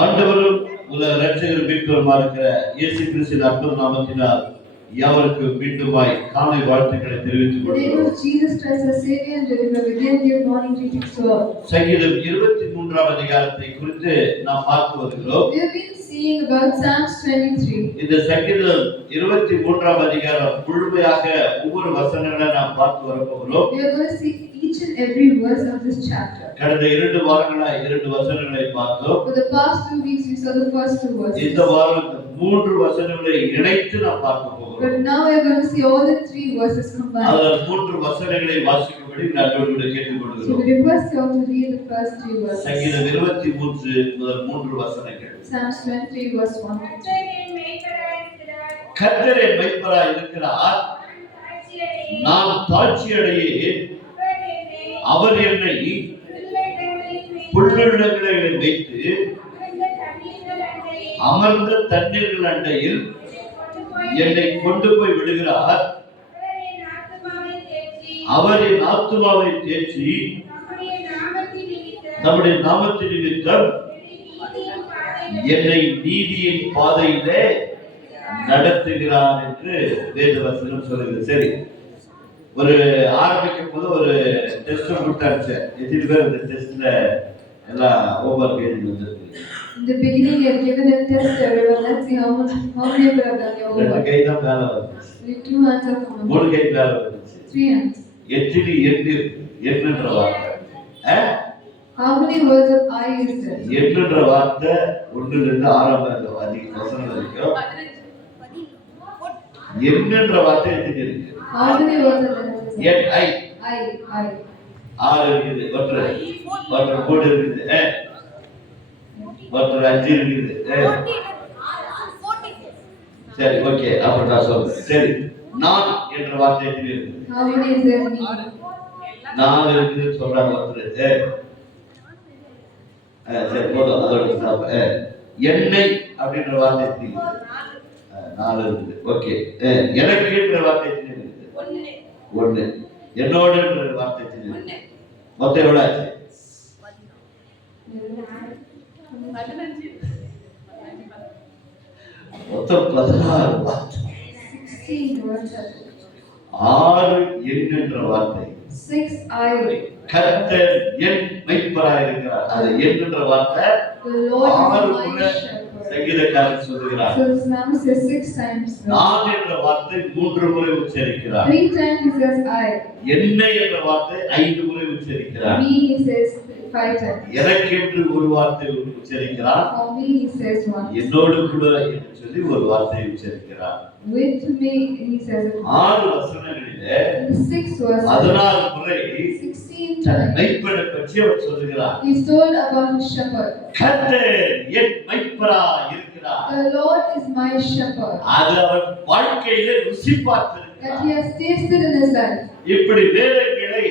ஆண்டவரும் உலக இரட்சகரும் மீட்பருமாய் இருக்கிற இயேசு கிறிஸ்துவின் அற்புத நாமத்தினால் யாவருக்கும் மீண்டுமாய் காலை வாழ்த்துக்களை தெரிவித்துக் கொள்கிறோம். சங்கீதம் 23ஆம் அதிகாரத்தை குறித்து நாம் பார்த்து வருகிறோம். இந்த சங்கீதம் 23ஆம் அதிகாரம் முழுமையாக ஒவ்வொரு வசனங்களை நாம் பார்த்து வரப்போகிறோம். Each and every verse of this chapter. கடந்த 2 வாரங்களாய் 2 வசனங்களை பார்த்தோம். For the past 2 weeks we saw the first 2 verses. இந்த வாரம் 3 வசனங்களை இணைத்து நாம் பார்க்க போகிறோம். But now we are going to see all the 3 verses combined. அந்த 3 வசனங்களை வாசிக்கும்படி நான் உங்களை கேட்டுக்கொள்கிறேன். So we request you all to read the first 3 verses. சங்கீதம் 23 முதல் 3 வசனங்கள். Psalms 23 verse 1 to 3. கர்த்தர் என் மேய்ப்பராய் இருக்கிறார், நான் தாழ்ச்சியடையேன். அவர் என்னை புல்லுள்ளங்களில் வைத்து அமர்ந்த தண்ணீர்கள் அண்டையில் என்னை கொண்டு போய் விடுகிறார். அவர் என் ஆத்துமாவை தேற்றி நம்முடைய நாமத்தின் நிமித்தம் என்னை நீதியின் பாதையிலே நடத்துகிறார் என்று வேதவசனம் சொல்லுகிறது. சரி, ஒரு ஆரம்பிக்கும் போது ஒரு டெஸ்ட் கொடுத்தாச்சு. எத்தனை பேர் இந்த டெஸ்ட்ல எல்லாம் ஹோம்வொர்க் எழுதி வந்திருக்கு? In the beginning I have given a test to everyone. Let's see how many people have done your homework. ரெண்டு கை தான் மேல வந்துச்சு. 2 hands are coming. மூணு கை மேல வந்துச்சு. 3 hands. எத்தினி எண்ணுன்ற வார்த்தை. How many words of I is there? எண்ணுன்ற வார்த்தை 1 2 6 வசனம் வரைக்கும். எண்ணுன்ற வார்த்தை எத்தனை இருக்கு? How many words are there? என் ஐ 6 இருக்குது. ஒற்றை கோடு இருக்குது. ஒற்றை 5 இருக்குது. சரி, ஓகே, அப்ப நான் சொல்றேன். சரி, நான் என்ற வார்த்தை எத்தனை இருக்கு? How many is there? 4 இருக்குன்னு சொல்றாங்க ஒருத்தர். சரி, போதும், அதோட ஸ்டாப். எண்ணெய் அப்படின்ற வார்த்தை எத்தனை இருக்கு? 4 இருக்குது. ஓகே, எனக்கு என்ற வார்த்தை எத்தனை இருக்கு? 1. என்னோட என்ற வார்த்தை எத்தனை இருக்கு? மொத்தம் எவ்வளவு ஆச்சு? 15. மொத்தம் 16 வார்த்தை. 16 words. 6 எண் என்ற வார்த்தை. 6 I. கர்த்தர் என் மேய்ப்பராய் இருக்கிறார். அது என் என்ற வார்த்தை. The Lord is my shepherd. சங்கீதக்காரன் சொல்கிறார். So Psalm says 6 times. நான் என்ற வார்த்தை 3 முறை உச்சரிக்கிறார். 3 times he says I. என்னை என்ற வார்த்தை 5 முறை உச்சரிக்கிறார். Me he says 5 times. எனக்கென்று ஒரு வார்த்தை உச்சரிக்கிறார். For me he says 1. என்னோடு கூட என்று சொல்லி ஒரு வார்த்தை உச்சரிக்கிறார். With me he says 6 வசனங்களிலே 6 verses. 16 முறை 16 தன் times. மேய்ப்பனை பற்றி அவர் சொல்கிறார். He told about his shepherd. கர்த்தர் என் மேய்ப்பராய் இருக்கிறார். The Lord is my shepherd. அது அவர் வாழ்க்கையிலே ருசி பார்த்திருக்கிறார். That he has tasted in his life. இப்படி வேதங்களை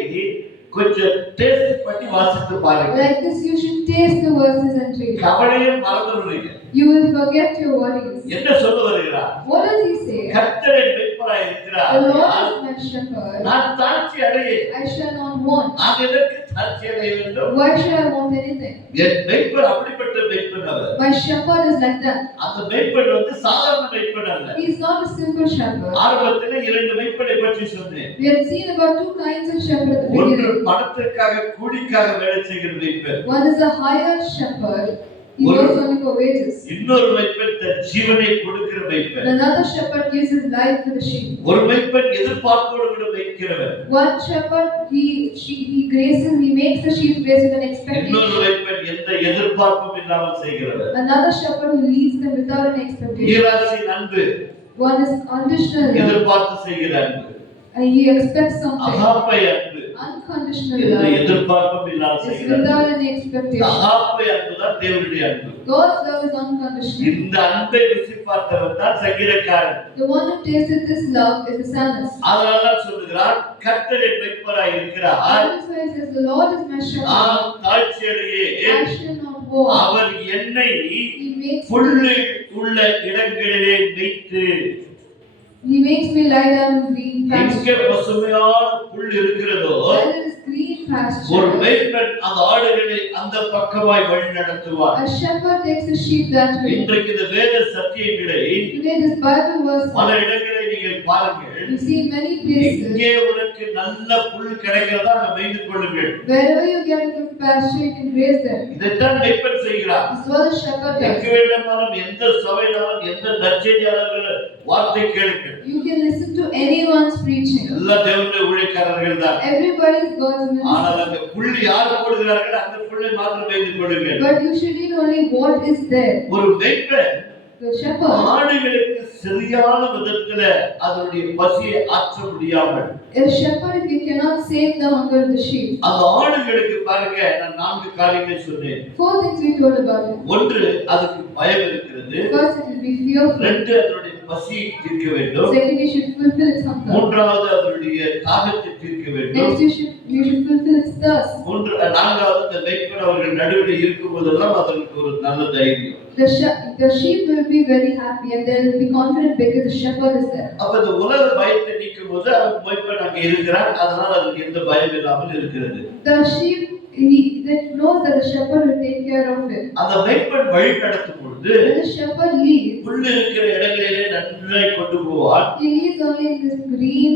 கொஞ்சம் டேஸ்ட் பண்ணி வாசித்து பாருங்க. Like this you should taste the verses and read. கவலையும் மறந்துடுவீங்க. You will forget your worries. என்ன சொல்ல வருகிறார்? What does he say? கர்த்தர் என் மேய்ப்பராய் இருக்கிறார். The Lord is my shepherd. நான் தாழ்ச்சி அடையேன். I shall not want. நான் எதற்கு தாழ்ச்சி அடைய வேண்டும்? Why should I want anything? என் மேய்ப்பர் அப்படிப்பட்ட மேய்ப்பன் அவர். My shepherd is like that. அந்த மேய்ப்பன் சாதாரண மேய்ப்பன் அல்ல. He is not a simple shepherd. ஆரம்பத்தில் 2 மேய்ப்பனை பற்றி சொன்னேன். We had seen about 2 kinds of shepherd at the ஒன்று beginning. பணத்திற்காக கூலிக்காக வேலை செய்கிற மேய்ப்பன். One is a hired shepherd. He works only for wages. இன்னொரு மேய்ப்பன் தன் ஜீவனை கொடுக்கிற மேய்ப்பன். Another shepherd gives his life for the sheep. ஒரு மேய்ப்பன் எதிர்பார்ப்போடு கூட மேய்க்கிறவன். One shepherd he graces, he makes the sheep graze with an expectation. இன்னொரு மேய்ப்பன் எந்த எதிர்பார்ப்பும் இல்லாமல் செய்கிறவன். Another shepherd who leads them without an expectation. ஈராசின் அன்பு. One is unconditional love. எதிர்பார்த்து செய்கிற அன்பு. He expects something. அகாப்பை அன்பு. Unconditional எந்த love. எதிர்பார்ப்பும் இல்லாமல் It's செய்கிற without any expectation. அகாப்பை அன்பு தான் தேவனுடைய அன்பு. God's love is unconditional. இந்த அன்பை ருசி பார்த்தவன் தான் சங்கீதக்காரன். The one who tasted this love is the psalmist. அதனால தான் சொல்கிறார், கர்த்தர் என் மேய்ப்பராய் இருக்கிறார். That's why he says, the Lord is my shepherd. நான் தாழ்ச்சி அடையேன். I shall not want. அவர் என்னை He makes புல்லு உள்ள இடங்களிலே வைத்து. He makes me lie down in green pastures. எங்கே பசுமையான புல் இருக்கிறதோ Where there is green ஒரு pasture. மேய்ப்பன் அந்த ஆடுகளை அந்த பக்கமாய் வழி நடத்துவார். A shepherd takes the sheep that way. இன்றைக்கு இந்த வேத சத்தியங்களை Today this Bible verse, பல இடங்களை நீங்கள் பாருங்கள். you see in many places, இங்கே உனக்கு நல்ல புல் கிடைக்கிறதா அதை மேய்ந்து கொள்ளுங்கள். wherever you get a good pasture, you can graze there. இதைத்தான் மேய்ப்பன் செய்கிறார். This is what the shepherd does. எங்கு வேண்டுமானாலும் எந்த சபையினாலும் எந்த நற்செய்தியாளர்கள் வார்த்தை கேளுங்கள். You can listen to anyone's preaching. எல்லா தேவனுடைய ஊழியக்காரர்கள் தான். Everybody is God's minister. ஆனால் அந்த புல் யார் போடுகிறார்கள் அந்த புல்லை மாத்திரம் மேய்ந்து கொள்ளுங்கள். But you should eat only what is there. ஒரு மேய்ப்பன் The shepherd, ஆடுகளுக்கு சரியான விதத்துல அதனுடைய பசியை ஆற்ற முடியாமல் a shepherd, if he cannot save the hunger of the sheep. அந்த ஆடுகளுக்கு பாருங்க நான் 4 காரியங்களை சொன்னேன். 4 things we told about it. ஒன்று அதுக்கு பயம் இருக்கிறது. First, it will be fearful. 2 அதனுடைய பசியை தீர்க்க வேண்டும். Second, you should fulfill its hunger. மூன்றாவது அதனுடைய தாகத்தை தீர்க்க வேண்டும். Next, you should fulfill its thirst. நான்காவது இந்த மேய்ப்பன் அவர்கள் நடுவில் இருக்கும் போதெல்லாம் அதற்கு ஒரு நல்ல தைரியம். The sheep will be very happy and they will be confident because the shepherd is there. அப்ப இந்த உலக பயத்தை நீக்கும் போது அவன் மேய்ப்பன் அங்கே இருக்கிறான். அதனால அதுக்கு எந்த பயம் இல்லாமல் இருக்கிறது. The sheep, that knows that the shepherd will take care of it. அந்த மேய்ப்பன் வழி நடத்தும் பொழுது When the shepherd leads, புல் இருக்கிற இடங்களிலே நன்றாய் கொண்டு போவான். he leads only in this green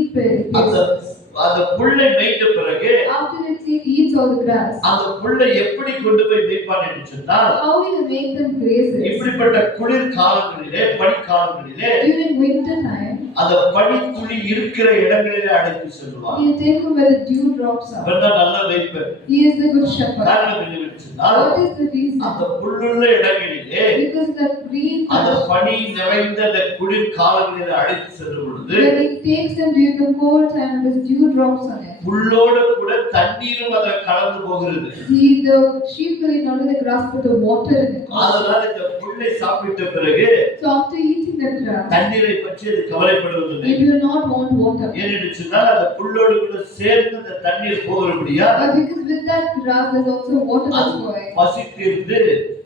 அந்த place. அந்த புல்லை மேய்த்த பிறகு After it, he eats all the grass. அந்த புல்லை எப்படி கொண்டு போய் மேய்ப்பான் என்று சொன்னால் How he will make them graze it? இப்படிப்பட்ட குளிர் காலங்களிலே பனி காலங்களிலே During winter time, அந்த பனி துளி இருக்கிற இடங்களிலே அழைத்து செல்வான். he will take him where the dew drops are. அவன்தான் நல்ல மேய்ப்பன். He is the good shepherd. காரணம் என்னவென்று சொன்னால் What is the reason? அந்த புல்லுள்ள இடங்களிலே Because the green அந்த pasture, பனி நிறைந்த அந்த குளிர் காலங்களிலே அழைத்து செல்லும் பொழுது when it takes them during the cold time and the dew drops on it, Bullodu கூட தண்ணீரும் அதில் கலந்து போகிறது. the sheep will eat not only the grass but the water in it. அதனால இந்த புல்லை சாப்பிட்ட பிறகு So after eating the grass, தண்ணீரை பற்றி அது கவலைப்படுவதில்லை. it will not want water. ஏனென்று சொன்னால் அந்த புல்லோடு கூட சேர்ந்து அந்த தண்ணீர் போகிறபடியா But because with that grass there's also water that's going. பசி தீர்ந்து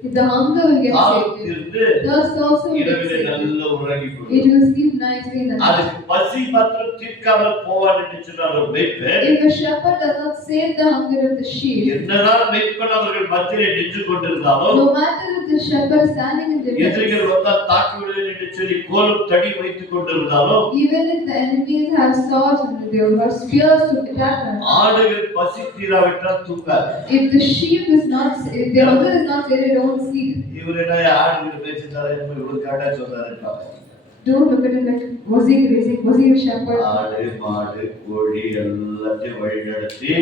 If the hunger will get தாகம் sated, தீர்ந்து thirst also will get இரவிலே sated. நல்ல உறங்கி It கொள்ளும். will sleep nicely in the night. அதுக்கு பசி மாத்திரம் தீர்க்காமல் போவான் என்று சொன்னால் ஒரு மேய்ப்பன் If a shepherd does not save the hunger of the sheep, என்னதான் மேய்ப்பன் அவர்கள் மத்தியிலே நின்று கொண்டிருந்தாலும் no matter if the shepherd is standing in the எதிரிகள் midst, வந்தால் தாக்கி விடுவேன் என்று சொல்லி கோலும் தடி வைத்துக் கொண்டிருந்தாலும் even if the enemies have swords and they have spears to attack them, ஆடுகள் பசி தீராவிட்டால் தூங்காது. if the sheep is not, if the hunger is not there, they don't sleep. இவர் என்ன ஆடுகள் பேசிட்டாரு இவ்வளவு கரெக்டா சொல்றாரு. Don't look at him like, was he grazing? Was he a shepherd? ஆடு மாடு கோழி எல்லாத்தையும் வழி நடத்தி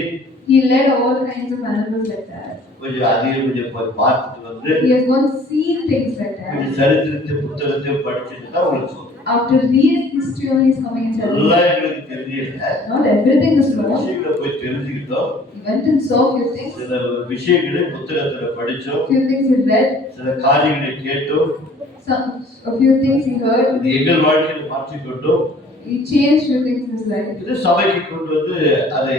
He led all kinds of animals like that. கொஞ்சம் அதையும் கொஞ்சம் போய் பார்த்துட்டு வந்து He has once seen things like that. கொஞ்சம் சரித்திரத்தை புத்தகத்தையும் படிச்சுட்டு தான் உங்களுக்கு சொல்றேன். After reading history only is coming and telling. எல்லாம் எங்களுக்கு தெரியல. Not everything is known. விஷயங்களை போய் தெரிஞ்சுக்கிட்டோம். He went and saw few things. சில விஷயங்களை புத்தகத்துல படிச்சோம். Few things he read. சில காரியங்களை கேட்டோம். A few things he heard. இது எங்கள் வாழ்க்கையில மாற்றிக்கொண்டோம். He changed few things in his life. இது சபைக்கு கொண்டு வந்து அதை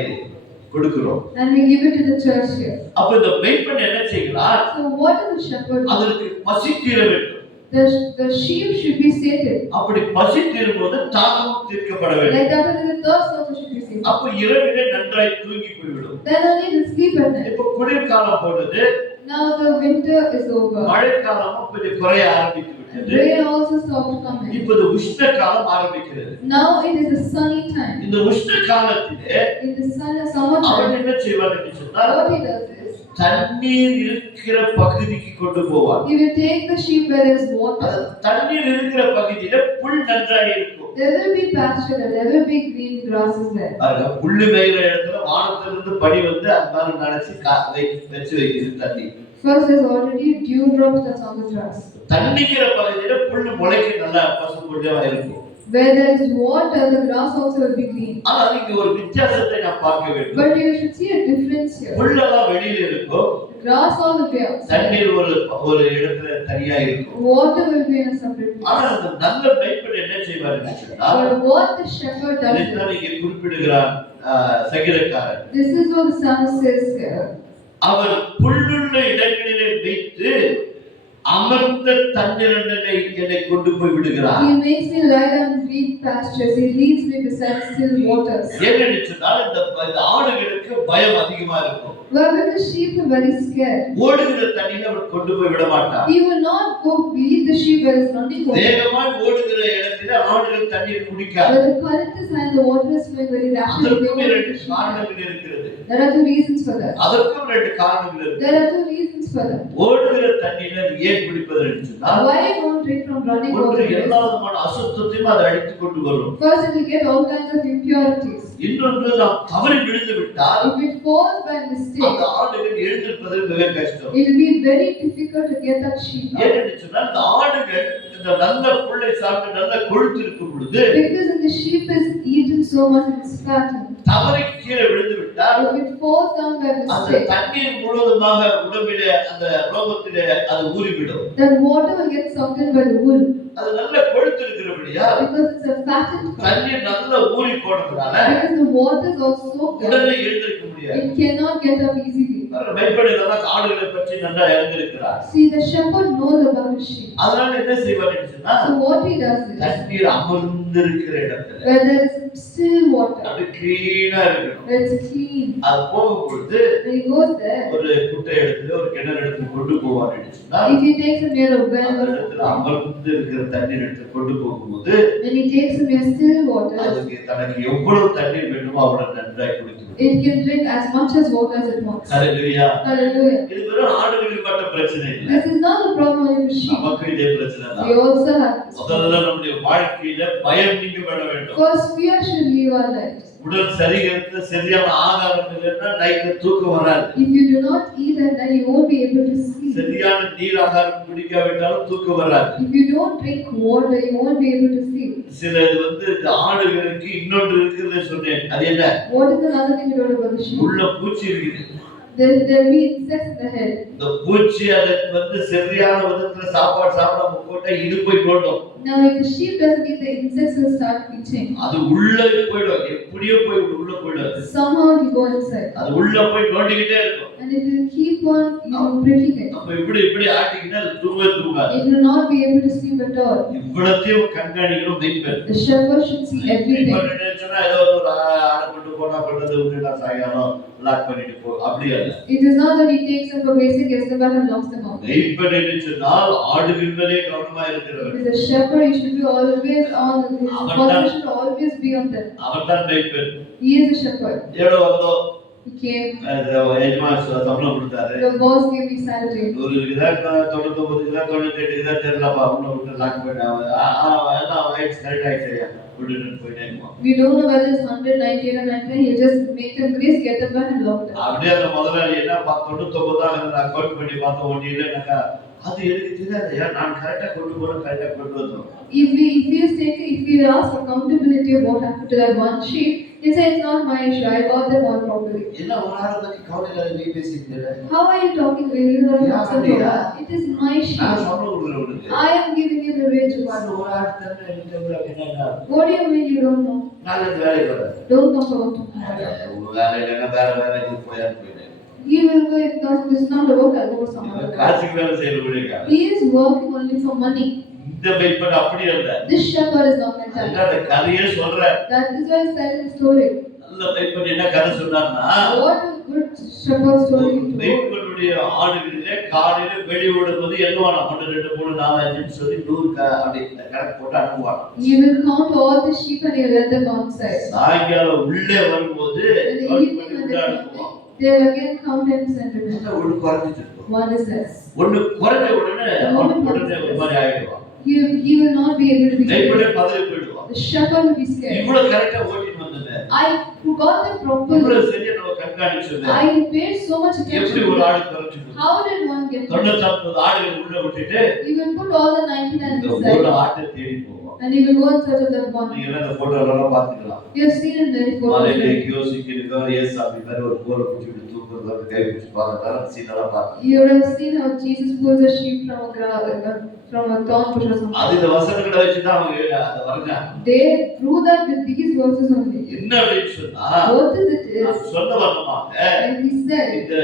கொடுக்கிறோம். And we give it to the church here. அப்ப இந்த மேய்ப்பன் என்ன செய்கிறார்? So what does the shepherd do? அதற்கு பசி தீர வேண்டும். The sheep should be sated. அப்படி பசி தீரும்போது தாகம் தீர்க்கப்பட வேண்டும். Like that the thirst also should be sated. அப்ப இரவிலே நன்றாய் தூங்கி போய்விடும். Then only the sleep at night. இப்ப குளிர்காலம் போனது. Now the winter is over. மழைக்காலமும் கொஞ்சம் குறைய ஆரம்பித்து விட்டது. Rain also stopped coming. இப்போது உஷ்ண காலம் ஆரம்பிக்கிறது. Now it is the sunny time. இந்த உஷ்ண காலத்திலே In the summer அவன் time, என்ன செய்வான் என்று சொன்னால் what he does is, தண்ணீர் இருக்கிற பகுதிக்கு கொண்டு போவான். he will take the sheep where there is water. தண்ணீர் இருக்கிற பகுதியில புல் நன்றாக இருக்கும். There will be pasture, there will be green grasses there. பாருங்க புல்லு மேய்கிற இடத்துல வானத்திலிருந்து பனி வந்து அது மாதிரி நினைச்சு வச்சு வைக்கிறது தண்ணி. First there's already dew drops that's on the grass. தண்ணிக்கிற பகுதியில புல்லு முளைக்க நல்லா பசும்பொழியா இருக்கும். Where there is water, the grass also will be green. ஆனா இங்க ஒரு வித்தியாசத்தை நான் பார்க்க வேண்டும். But you should see a difference here. புல்லெல்லாம் வெளியில இருக்கும். Grass all will be outside. தண்ணீர் ஒரு இடத்துல தனியா இருக்கும். Water will be in a separate place. ஆனா அந்த நல்ல மேய்ப்பன் என்ன செய்வார் என்று சொன்னால் But what the shepherd does, இதைத்தான் இங்கே குறிப்பிடுகிறார் சங்கீதக்காரன். this is what the psalmist says here. அவர் புல்லுள்ள இடங்களிலே வைத்து அமர்ந்த தண்ணீரண்டை என்னை கொண்டு போய் விடுகிறார். He makes me lie down in green pastures. He leads me beside still waters. ஏனென்று சொன்னால் இந்த ஆடுகளுக்கு பயம் அதிகமா இருக்கும். Well, because sheep are very scared. ஓடுகிற தண்ணியில அவர் கொண்டு போய் விட மாட்டார். He will not go lead the sheep where it's running water. வேகமாய் ஓடுகிற இடத்துல ஆடுகள் தண்ணீர் குடிக்காது. Where the current is high, the water is flowing very rapidly. அதற்கும் இரண்டு காரணங்கள் இருக்கிறது. There are two reasons for that. அதற்கும் இரண்டு காரணங்கள் இருக்கு. There are two reasons for that. ஓடுகிற தண்ணீரை ஏன் குடிப்பது என்று சொன்னால் Why don't drink from running water? ஒன்று எல்லா விதமான அசுத்தத்தையும் அதை அடித்துக் கொண்டு வரும். First, it will get all kinds of impurities. இன்னொன்று நாம் தவறி விழுந்து விட்டால் If it falls by mistake, அந்த ஆடுகள் எழுந்திருப்பது மிக கஷ்டம். it will be very difficult to get that sheep out. ஏனென்று சொன்னால் இந்த ஆடுகள் இந்த நல்ல புல்லை சாப்பிட்டு நல்ல கொழுத்து இருக்கும் பொழுது Because if the sheep is eaten so much, it's fattened. தவறி கீழே விழுந்து விட்டால் If it falls down by அந்த mistake, தண்ணீர் முழுவதுமாக உடம்பிலே அந்த ரோமத்திலே அது ஊறிவிடும். then water will get sucked in by the wool. அது நல்ல கொழுத்து இருக்கிறபடியா Because it's a fattened cow. தண்ணீர் நல்ல ஊறி போனதுனால Because the water is also soaked, உடனே எழுந்திருக்க முடியாது. it cannot get up easily. மெய்ப்படைதான் ஆடுகளை பற்றி நல்லா அறிந்திருக்கிறார். See, the shepherd knows about his sheep. அதனால என்ன செய்வார் என்று சொன்னா So what he does is, தண்ணீர் அமர்ந்திருக்கிற இடத்துல where there is still water, அது கிளீனா இருக்கணும். where it's clean, அது போகும்பொழுது when he goes there, ஒரு குட்டை இடத்துல ஒரு கிணறு இடத்துல கொண்டு போவார் என்று சொன்னா if he takes him near a well, அந்த இடத்துல அமர்ந்து இருக்கிற தண்ணீர் எடுத்து கொண்டு போகும்போது when he takes him near still water, அதுக்கு தனக்கு எவ்வளவு தண்ணீர் வேண்டுமோ அவ்வளவு நன்றாய் குடிக்கும். it can drink as much as water as it wants. Hallelujah. Hallelujah. இது வெறும் ஆடுகளுக்கு மட்டும் பிரச்சனை இல்லை. This is not a problem only for sheep. நமக்கு இதே பிரச்சனை தான். We also have this problem. முதல்ல நம்முடைய வாழ்க்கையில பயம் நீக்கப்பட வேண்டும். First, fear should leave our lives. உடல் சரீரத்துல சரியான ஆகாரம் இல்லைன்னா நைட்ல தூக்கம் வராது. If you do not eat at night, you won't be able to sleep. சரியான நீர் ஆகாரம் குடிக்காவிட்டாலும் தூக்கம் வராது. If you don't drink water, you won't be able to sleep. சில இந்த ஆடுகளுக்கு இன்னொன்று இருக்குன்னு சொன்னேன். அது என்ன? What is another thing you told about the sheep? உள்ள பூச்சி இருக்குது. There will be insects in the head. இந்த பூச்சி அதுக்கு சரியான விதத்துல சாப்பாடு சாப்பிடாம போட்டா இது போய் போடும். Now, if the sheep doesn't eat, the insects will start itching. அது உள்ள போய்டும். எப்படியோ போய் உள்ள போய்டும். Somehow it will go inside. அது உள்ள போய் நோண்டிக்கிட்டே இருக்கும். And it will keep on, pricking it. அப்ப இப்படி ஆட்டிக்கிட்டா அது தூங்காது. It will not be able to sleep at all. இவ்வளத்தையும் கண்காணிக்கணும் மெய்ப்பர். The shepherd should see everything. சொன்னா ஏதோ ஒரு ஆடு கொண்டு போனா கொண்டது விட்டு நான் சாயங்காலம் லாக் பண்ணிட்டு போ அப்படி அல்ல. It is not that he takes them for basic, gets them back and locks them out. மெய்ப்பர் என்று சொன்னால் ஆடுகளிலே கவனமா இருக்கிறவர். With the shepherd, he should be always on. His focus should always be on them. அவர்தான் மெய்ப்பர். He is the shepherd. எவ்வளவு வந்தோ He came. எஜமான் சம்பளம் கொடுத்தாரு. The boss gave me salary. 100 இருக்குதா 99 இருக்குதா 98 இருக்குதா தெரியலப்பா உன்னை விட்டு லாக் பண்ண எல்லாம் ரைட்ஸ் கரெக்ட் ஆயிடுச்சு விட்டுட்டு போயிட்டே இருப்போம். We don't know whether it's 100, 98 or 99. He'll just make them grace, get them back and lock them. அப்படியே அந்த முதலாளி என்ன 99 தான் நான் கவுண்ட் பண்ணி பார்த்தேன் ஒண்ணு இல்லைனாக்கா அது எனக்கு தெரியாதையா நான் கரெக்டா கொண்டு போறேன் கரெக்டா கொண்டு வந்தோம். If we ask accountability of what happened to that one sheep, he says it's not my issue. I got them all properly. என்ன ஒரு ஆளை பத்தி கவலையில நீ பேசிட்டு இருக்க? How are you talking? It is my நான் sheep. சொல்ல உங்களுக்கு I am giving you the wage of அந்த ஒரு ஆள் தன்னை எனக்கு அப்படின்னா What do you mean you don't know? நான் இந்த வேலைக்கு வரேன். Don't come for work. ஒரு வேலையில வேற வேலைக்கு போயிட்டேன். He will go if not, this is not the work, I'll go somewhere. காசுக்கு வேலை செய்யறவங்க. He is working only for money. இந்த மெய்ப்பர் அப்படி அல்ல. This shepherd is not like that. அந்த கதையே சொல்ற. That is why he's telling the story. நல்ல மெய்ப்பர் என்ன கதை சொன்னார்னா What a good shepherd story he told. மெய்ப்பருடைய ஆடுகளிலே காலையில வெளி ஓடும்போது எண்ணுவானா 1 2 3 4 5 சொல்லி 100 அப்படி கணக்கு போட்டு அனுப்புவானா. He will count all the sheep and he will let them outside. சாயங்காலம் உள்ளே வரும்போது In the evening when they come, they will again count and send them. ஒண்ணு குறைஞ்சிட்டு இருக்கும். One is less. ஒண்ணு குறைஞ்ச உடனே உடனே ஒரு மாதிரி ஆயிடுவான். He will not be able to be. மெய்ப்பரே பதறி போயிடுவான். The shepherd will be scared. இவ்வளவு கரெக்டா ஓட்டிட்டு வந்தது. I got them properly. இவ்வளவு சரியா நம்ம கண்காணிச்சது. I paid so much எப்படி attention. ஒரு ஆடு குறைஞ்சிட்டு? How did one get? 99 ஆடுகளை உள்ள விட்டுட்டு He will put all the 99 இந்த inside. ஒரு ஆட்டை தேடி போவோம். And he will go in search of that one. நீங்க இந்த போட்டோலாம் பாத்துக்கலாம். You have seen in many மாலையில photos. யோசிக்கிறதோ ஏசாமி மாதிரி ஒரு கோலை பிடிச்சிட்டு தூக்குறத கை பிடிச்சி பார்த்தா சீனெல்லாம் பார்த்தேன். You would have seen how Jesus pulls a sheep from a thorn bush or something. அது இந்த வசனங்களை வச்சு தான் அவங்க அத வரைஞ்சாங்க. They drew that with these verses only. என்ன அப்படின்னு சொன்னா What is it? நான் சொல்ல வரணுமாங்க. And he said, இந்த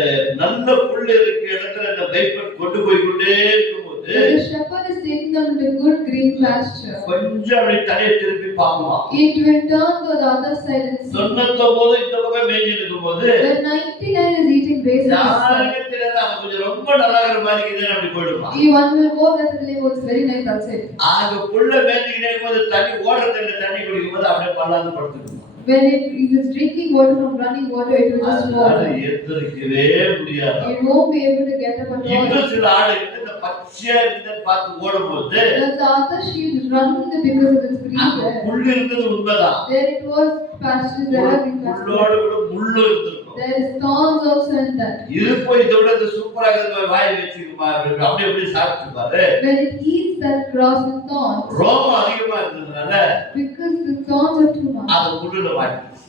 நல்ல புல் இருக்கிற இடத்துல இந்த மெய்ப்பன் கொண்டு போய் கொண்டே இருக்கும்போது When the shepherd is taking them to good green pasture, கொஞ்சம் அப்படி தலையை திருப்பி பார்க்குமா. it will turn to the other side and see. 99 இந்த பக்கம் மேய்ஞ்சிட்டு இருக்கும்போது When 99 is eating grapes, யாருக்கு தெரியாது அது கொஞ்சம் ரொம்ப நல்லா இருக்கிற மாதிரி இருக்குதுன்னு அப்படி போயிடுமா. one will go there and say, "Oh, it's very nice." That's it. ஆக புள்ள மேய்ஞ்சிக்கிட்டே இருக்கும்போது தண்ணி ஓடுறதுல தண்ணி குடிக்கும்போது அப்படியே பல்லாந்து படுத்துக்குமா. When it is drinking water from running water, it will just fall. அது எந்திரிக்கவே முடியாது. It won't be able to get up at all. இன்னும் சில ஆடு இந்த பச்சையா இருக்குன்னு பார்த்து ஓடும்போது The other sheep run because of its green அங்க there. புல்லு இருந்தது உண்மைதான். There it was pasture, there are green pasture. Bullodu கூட முள்ளு இருந்திருக்கும். There is thorns also in that. இது போய் இதை விட இது சூப்பராக இருக்கிற வாய் வச்சுக்குமா அப்படி எப்படி சாப்பிட்டு பாரு. When it eats that grass with thorns, ரோமம் அதிகமா இருந்ததுனால because the thorns are too much. அது முள்ளுல மாட்டிச்சு.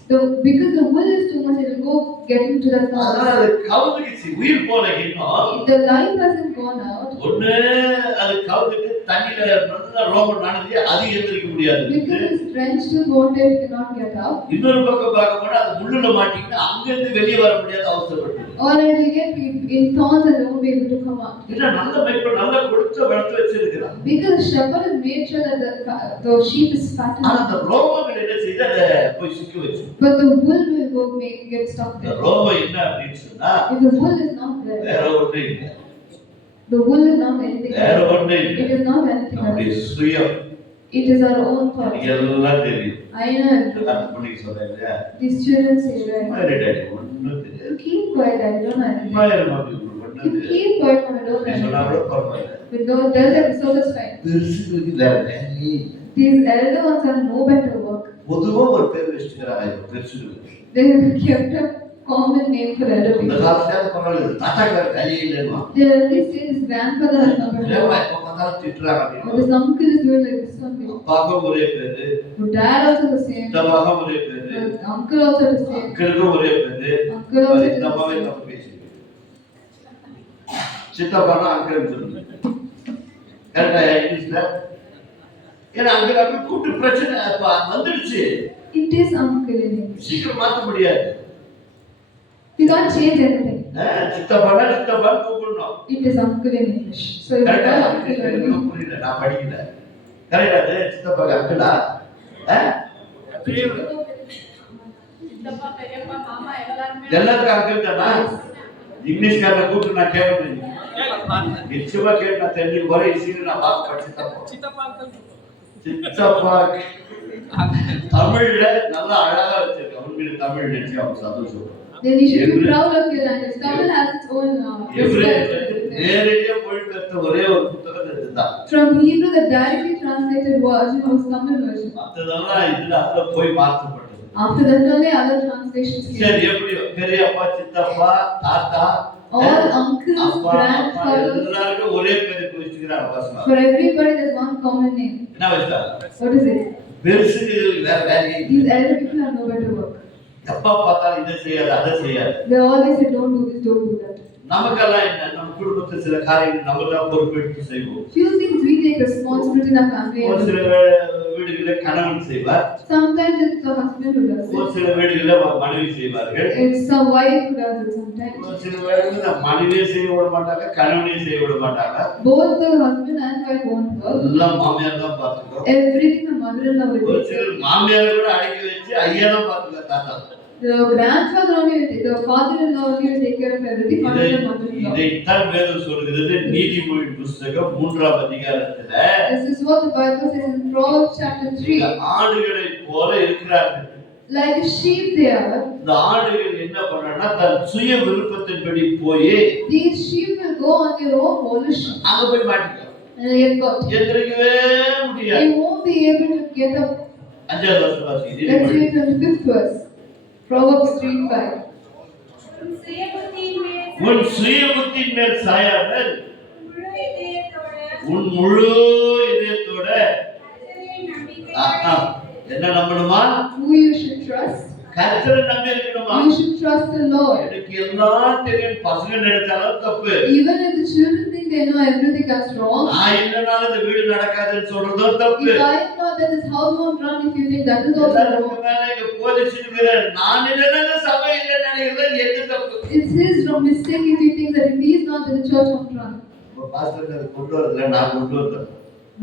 Because the wool is too much, it will go get into the thorns. அதனால அது கவுந்துக்கிச்சு. உயிர் போல இன்னும் If the life hasn't gone out, ஒண்ணு அது கவுந்துட்டு தண்ணியில நல்லா ரோமம் நனைஞ்சு அது எந்திரிக்க முடியாது. because it's drenched with water, it cannot get up. இன்னொரு பக்கம் பார்க்க போனா அது முள்ளுல மாட்டிக்கிட்டு அங்கிருந்து வெளியே வர முடியாத அவசரப்பட்டு. Or it will get in thorns and won't be able to come out. இல்ல நல்ல மேய்ப்பன் நல்ல கொடுத்து வளர்த்து வச்சிருக்கிறான். Because the shepherd has made sure that the sheep is fattened. ஆனா அந்த ரோமங்கள் என்ன செய்து அதை போய் சுக்கி வச்சு. But the wool will go get stuck இந்த there. ரோமம் என்ன அப்படின்னு சொன்னா If the wool is not there, வேற ஒண்ணு இல்ல. the wool is not anything வேற else. ஒண்ணு இல்ல. It is not anything நம்முடைய else. சுயம் It is our own thought. எல்லாம் தெரியும். I know everything. நான் பண்ணிக்க சொல்றேன் இல்லையா? These children say, right? மாதிரி டாடி ஒண்ணும் தெரியாது. You keep quiet, I don't know anything. மாதிரி மாதிரி ஒண்ணும் You தெரியாது. keep quiet, I don't know நீ சொன்னா anything. கூட பரவாயில்ல. But don't tell them, so that's fine. பெருசுக்கு வேற வேலையே இல்ல. These elder ones have no better work. பொதுவா ஒரு பேர் வச்சுக்கிறாங்க இப்போ பெருசுக்கு. They have kept a common name for elder இந்த people. காலத்துல பரவாயில்ல. தாத்தாக்கு வேற வேலையே இல்லைமா. They always say this grandfather has no better ஏமா work. இப்ப பார்த்தாலும் திட்டுறாங்க Or அப்படின்னு. this uncle is doing like this one thing. அப்பாவுக்கும் ஒரே பேரு. Your dad also the same. சித்தப்பாவுக்கும் ஒரே பேரு. The uncle also the same. அங்கிளுக்கும் ஒரே பேரு. Uncle also இந்த the அம்மாவே same. தப்பு பேசி. சித்தப்பானா அங்கிள் சொல்லுங்க. கரெக்டா இங்கிலீஷ்ல? ஏன்னா அங்க அப்படி கூட்டு பிரச்சனை வந்துடுச்சு. It is uncle in English. சீக்கிரம் மாத்த முடியாது. You can't change anything. சித்தப்பானா சித்தப்பா கூப்பிடணும். It is uncle in English. So if you கரெக்டா call uncle in எனக்கு English, புரியல. நான் படிக்கல. கரெக்டா அது சித்தப்பாக்கு அங்கிளா? எல்லாத்துக்கும் அங்கிள் தானா? இங்கிலீஷ்காரனை கூப்பிட்டு நான் கேட்கணும். நிச்சயமா கேட்டு நான் தெரிஞ்சுக்க போறேன். இசையில நான் பார்த்து படிச்சு சித்தப்பா தமிழ்ல நல்லா அழகா வச்சிருக்கேன். உங்களுக்கு தமிழ் நிச்சயம் அவங்க சந்தோஷம். then you should be proud of your language. Tamil has its own நேரடியா மொழிபெயர்த்த ஒரே ஒரு புத்தகம் இதுதான். From Hebrew, the directly translated version was Tamil version. மத்ததெல்லாம் இதுல அதுல போய் மாற்றப்பட்டது. After that, only other translations came. சரி எப்படியோ பெரியப்பா சித்தப்பா தாத்தா All uncles, அப்பா grandfathers, எல்லாருக்கும் ஒரே பேர் குறிச்சுக்கிறாங்க பசங்க. for everybody there's one common name. என்ன வச்சாங்க? What is it? பெருசுக்கு வேற வேலையே இல்லை. These elder people have no better work. எப்பா பார்த்தாலும் இதை செய்யாது அதை செய்யாது. They always say, don't do this, don't do that. நமக்கெல்லாம் என்ன நம்ம குடும்பத்தில் சில காரியங்கள் நம்ம தான் பொறுப்பெடுத்து செய்வோம். Few things we take responsibility in our family. ஒரு சில வீடுகளில் கணவன் செய்வார். Sometimes it's the husband who does ஒரு it. சில வீடுகளில் மனைவி செய்வார்கள். It's the wife who does it sometimes. ஒரு சில வீடுகளில் மனைவியே செய்ய விட மாட்டாங்க கணவனையும் செய்ய விட மாட்டாங்க. Both the husband and wife won't work. எல்லாம் மாமியார் தான் பார்த்துக்கோ. Everything the mother-in-law will ஒரு take. சிலர் மாமியாரை கூட அடக்கி வச்சு ஐயா தான் பார்த்துக்க தாத்தா. The grandfather only will take, the father-in-law only will take care of everything, not the mother-in-law. இதைத்தான் வேதம் சொல்கிறது நீதிமொழியின் புத்தகம் 3ஆம் அதிகாரத்துல. This is what the Bible says in Proverbs chapter 3. ஆடுகளை போல இருக்கிறார்கள். Like a sheep they are. இந்த ஆடுகள் என்ன பண்ணனா தன் சுய விருப்பத்தின்படி போய் These sheep will go on their own volition. அங்க போய் மாட்டிக்கும். And they get caught. எந்திரிக்கவே முடியாது. They won't be able to get up. 5வது வசனம் வாசிங்க. Let's read from the 5th verse. Proverbs 3:5. உன் சுய புத்தியின் மேல் சாயாமல் உன் முழு இதயத்தோட என்ன நம்பணுமா? Who you should trust? கர்த்தரை நம்பி இருக்கணுமா? You should trust the Lord. எனக்கு எல்லாம் தெரியும் பசங்க நினைச்சாலும் தப்பு. Even if the children think they know everything, that's wrong. நான் இல்லனால இந்த வீடு நடக்காதுன்னு சொல்றதும் தப்பு. If I am not, then this house won't run. If you think that is also wrong. நான் இல்லனா இந்த சபை இல்லன்னு நினைக்கிறது எது தப்பு? It's his mistake if he thinks that if he is not, then the church won't run. இப்ப pastor அதை கொண்டு வரல, நான் கொண்டு வந்தேன்.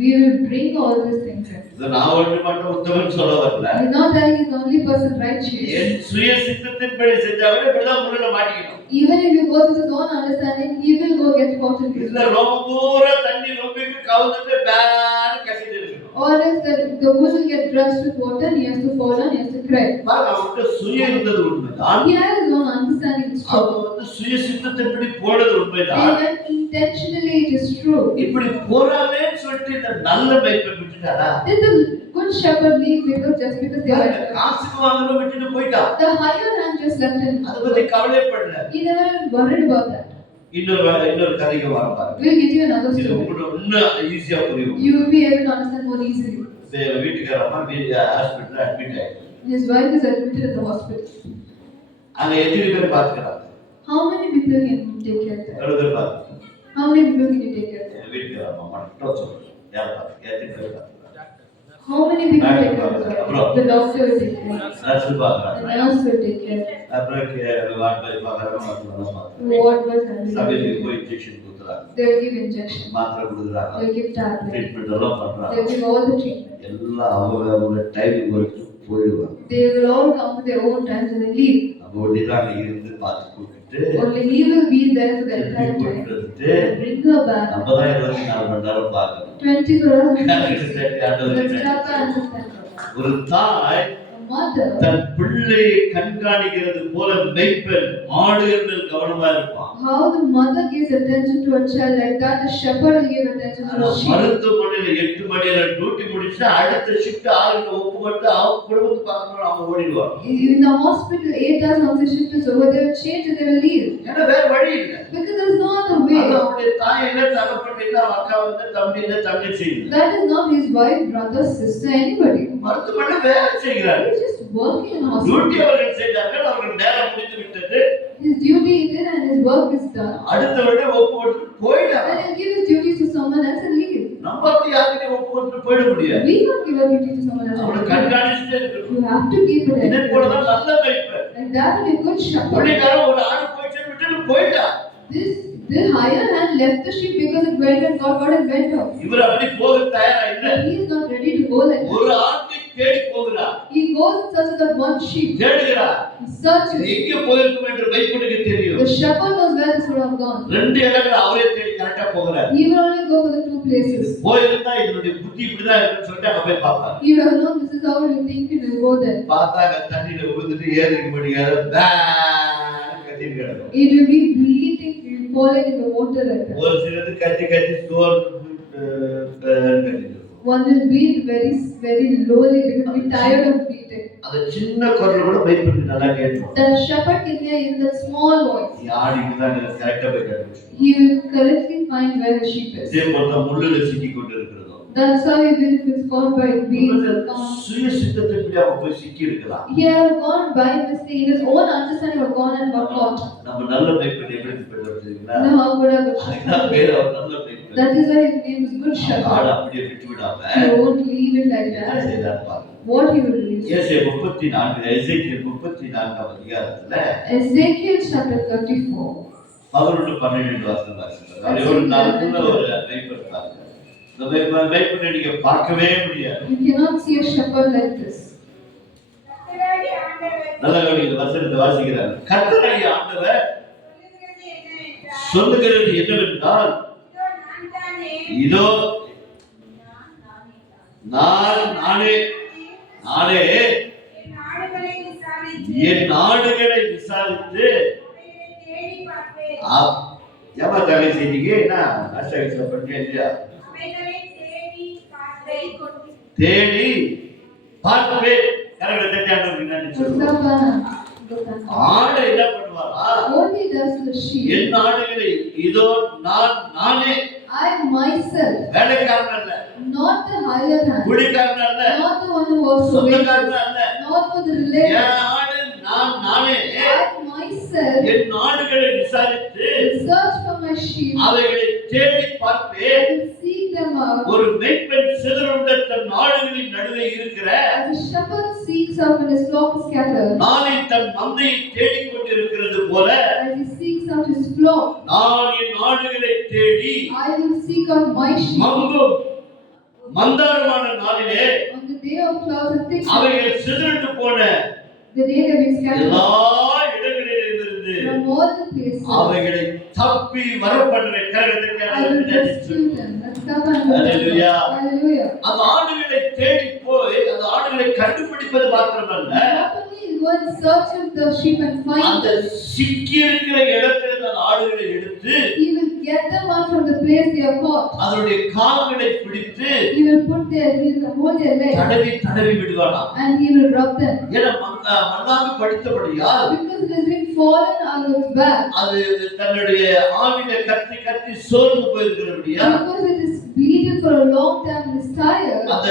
We will bring all these things in. இது நான் ஒன்று மட்டும் உத்தமன் சொல்ல வரல. He's not telling he's the only person righteous. என் சுய சித்தத்தின்படி செஞ்சா கூட இப்படிதான் முள்ள மாட்டிக்கணும். Even if he goes with his own understanding, he will go get caught in this. இதுல ரொம்ப பூரா தண்ணி ரொம்பிட்டு கவுந்துட்டு பேன் கசிட்டு இருக்கணும். Or else the bush will get drenched with water and he has to fall and he has to cry. பாருங்க, அவனுக்கு சுய இருந்தது உண்மைதான். He has his own understanding. It's true. அவன் வந்து சுய சித்தத்தின்படி போனது உண்மைதான். Even intentionally it is true. இப்படி போறாமேன்னு சொல்லிட்டு இந்த நல்ல மேய்ப்பன் விட்டுட்டாரா? Did the good shepherd leave just because they were காசுக்கு வாங்குறத விட்டுட்டு போயிட்டான். the higher hand just left him? அதை பத்தி கவலைப்படல. He never worried about that. இன்னொரு கதைக்கு வர பாருங்க. We'll get you another இது story. உங்களுக்கு இன்னும் ஈஸியா புரியும். You will be able to understand more easily. வீட்டுக்கார அம்மா ஹாஸ்பிட்டல்ல அட்மிட் ஆயிட்டாங்க. His wife is admitted in the hospital. அங்க எத்தனை பேர் பாத்துக்கறாங்க? How many people can you take care of that? எவ்வளவு பேர் பாத்துக்கறாங்க? How many people can you take care of that? வீட்டுக்கார அம்மா மட்டும் சொல்லுங்க. யார் பாத்துக்கறாங்க? எத்தனை பேர் பாத்துக்கறாங்க? How many people take care of that? The doctor will take care. Nurse பாக்குறாங்க. The nurse will take care. அப்புறம் வார்ட் பாய் பாக்குறாங்க, மத்தவங்க பாக்குறாங்க. What was happening? சபைக்கு போய் இன்ஜெக்ஷன் கொடுக்குறாங்க. They will give injection. மாத்திரை கொடுக்குறாங்க. They will give tablet. Treatment எல்லாம் They will பண்றாங்க. give all the treatment. எல்லாம் அவங்க டைமிங் வரைக்கும் போயிடுவாங்க. They will all come to their own times and they leave. நம்ம ஒண்டிதான் இருந்து பார்த்து கொடுத்துட்டு Only he will be there for the entire time. கொடுத்துட்டு And bring her back. நம்ம தான் 24 மணி நேரம் பார்க்கணும். 24 hours. ஆண்டவர் Let's try to understand. ஒரு தாய் A mother, தன் பிள்ளையை கண்காணிக்கிறது போல மேய்ப்பன் ஆடுகள் மேல் கவனமா இருப்பான். how the mother gives attention to a child, like that the shepherd will give attention to ஆனா a sheep. மருத்துவமனையில 8 மணில டியூட்டி முடிச்சுட்டு அடுத்த ஷிஃப்ட் ஆளுங்க ஒப்பு போட்டு அவங்க குடும்பத்தை பார்க்கணும், அவங்க ஓடிடுவாங்க. In the hospital, 8 hours once the shift is over, they will change and they will leave. ஏன்னா வேற வழி இல்லை. Because there is no other அது way. அவனுடைய தாய் இல்ல, தகப்பன் இல்ல, அக்கா இல்ல, தம்பி இல்ல, தங்கச்சி இல்ல. That is not his wife, brother, sister, anybody. மருத்துவமனையில வேலை செய்கிறார். He is just working in the duty hospital. அவர்கள் செய்தார்கள், அவர்கள் நேரம் முடிந்து விட்டது. His duty is done and his work is done. அடுத்த உடனே ஒப்பு போட்டு போயிட்டாங்க. Then he'll give his duties to someone else and leave. நம்ம அப்படி யாருக்கிட்ட ஒப்பு போட்டு போயிட முடியாது. We can't give our duty to someone else. அவனை கண்காணிச்சுட்டே இருக்கணும். You have to keep it. இதே போலதான் நல்ல மேய்ப்பன். Like that will be a good shepherd. புள்ளிக்காரன் ஒரு ஆடு போயிட்டு விட்டுட்டு போயிட்டான். The higher hand left the sheep because it went and got and went off. இவர் அப்படி போக தயாரா இல்ல. But he is not ready to go like that. ஒரு ஆட்டை தேடி போகிறார். He goes in search of that one sheep. தேடுகிறார். He searches. எங்க போயிருக்கும் என்று மேய்ப்பனுக்கு தெரியும். The shepherd knows where this would have gone. ரெண்டு இடங்களை அவரே தேடி கரெக்டா போகிறார். He will only go for the 2 places. போயிருந்தா இதனுடைய புத்தி இப்படிதான் இருக்குன்னு சொல்லிட்டு அங்க போய் பார்ப்பார். He would have known this is how he will think he will go there. பார்த்தாங்க தண்ணியில விழுந்துட்டு ஏறிக்க முடியாது, பேன்னு கத்திட்டு கிடக்கும். It will be bleeding, falling in the water like that. ஒரு சிலது கத்தி கத்தி ஸ்டோர் கத்திட்டு. One will bleed very lowly because we tired of bleeding. அந்த சின்ன குரல் கூட மேய்ப்பனுக்கு நல்லா கேட்கும். The shepherd can hear even that small voice. யாருக்கு தான் கரெக்டா போய் கண்டுபிடிச்சு. He will correctly find where the sheep is. இதே போல முள்ளுல சிக்கி கொண்டு இருக்கிறது. That's how even if it's caught by weeds or thorns. சுய சித்தத்தின்படி அவன் போய் சிக்கி இருக்கலாம். He have gone by mistake, in his own understanding of gone and got caught. நம்ம நல்ல மேய்ப்பன் எப்படி பெற்றோர் தெரியுங்களா? Now how good a good அதுதான் shepherd. பேர் அவர் நல்ல மேய்ப்பன். That is why his name is Good ஆடு Shepherd. அப்படியே விட்டு விடாம He won't leave it like என்ன that. செய்தார் பாருங்க. What he will do. ஏசாயா 34 எசேக்கியேல் 34 அதிகாரத்துல Ezekiel chapter 34. 11-12 வசனம் வாசிக்கிறார். அதே ஒரு நல்ல ஒரு மேய்ப்பன் பாருங்க. இந்த மேய்ப்பனை நீங்க பார்க்கவே முடியாது. You cannot see a shepherd like this. நல்ல இந்த வசனத்தை வாசிக்கிறார். கர்த்தராகிய ஆண்டவர் சொல்லுகிறது என்னவென்றால், இதோ நானே என் நாடுகளை விசாரித்து ஏமா தகை செய்தீங்க, என்ன அஷ்டவிசம் பண்ணி இல்லையா? தேடி பார்ப்பேன். கரெக்டா தெரியாத ஆடு என்ன பண்ணுவாரா? What he does to the sheep. என் ஆடுகளை இதோ நானே, I myself, வேலைக்காரன் அல்ல, not the higher hand, குடிக்காரன் அல்ல, not the one who was so சொந்தக்காரன் அல்ல, not for the relative. என் ஆடு நானே I myself என் ஆடுகளை விசாரித்து search for my sheep. அவைகளை தேடி பார்ப்பேன். I will seek them out. ஒரு மேய்ப்பன் சிதறுண்ட தன் ஆடுகளின் நடுவே இருக்கிற As a shepherd seeks out when his flock is scattered. நானே தன் மந்தையை தேடிக் கொண்டிருக்கிறது போல As he seeks out his flock. நான் என் ஆடுகளை தேடி I will seek out my sheep. மங்கும் மந்தாரமான நாளிலே On the day of clouds and thick, அவைகள் சிதறண்டு போன the day they will scatter எல்லா இடங்களிலிருந்து from all the places. அவைகளை தப்பி வர பண்ணுவேன். I will rescue them. Let's come and Hallelujah. Hallelujah. அந்த ஆடுகளை தேடி போய் அந்த ஆடுகளை கண்டுபிடிப்பது மாத்திரமல்ல, Not only go and search of the sheep and find அந்த them, சிக்கி இருக்கிற இடத்தில் அந்த ஆடுகளை எடுத்து he will get them out from the place they are caught. அதனுடைய கால்களை பிடித்து He will hold their legs தடவி தடவி விடுவானாம். and he will rub them. ஏன்னா மண்ணாக படித்தபடியால் Because it has been fallen out of its back. அது தன்னுடைய ஆவில கத்தி கத்தி சோர்ந்து போயிருக்கிறபடியா Because it is bleeding for a long time and is tired. அந்த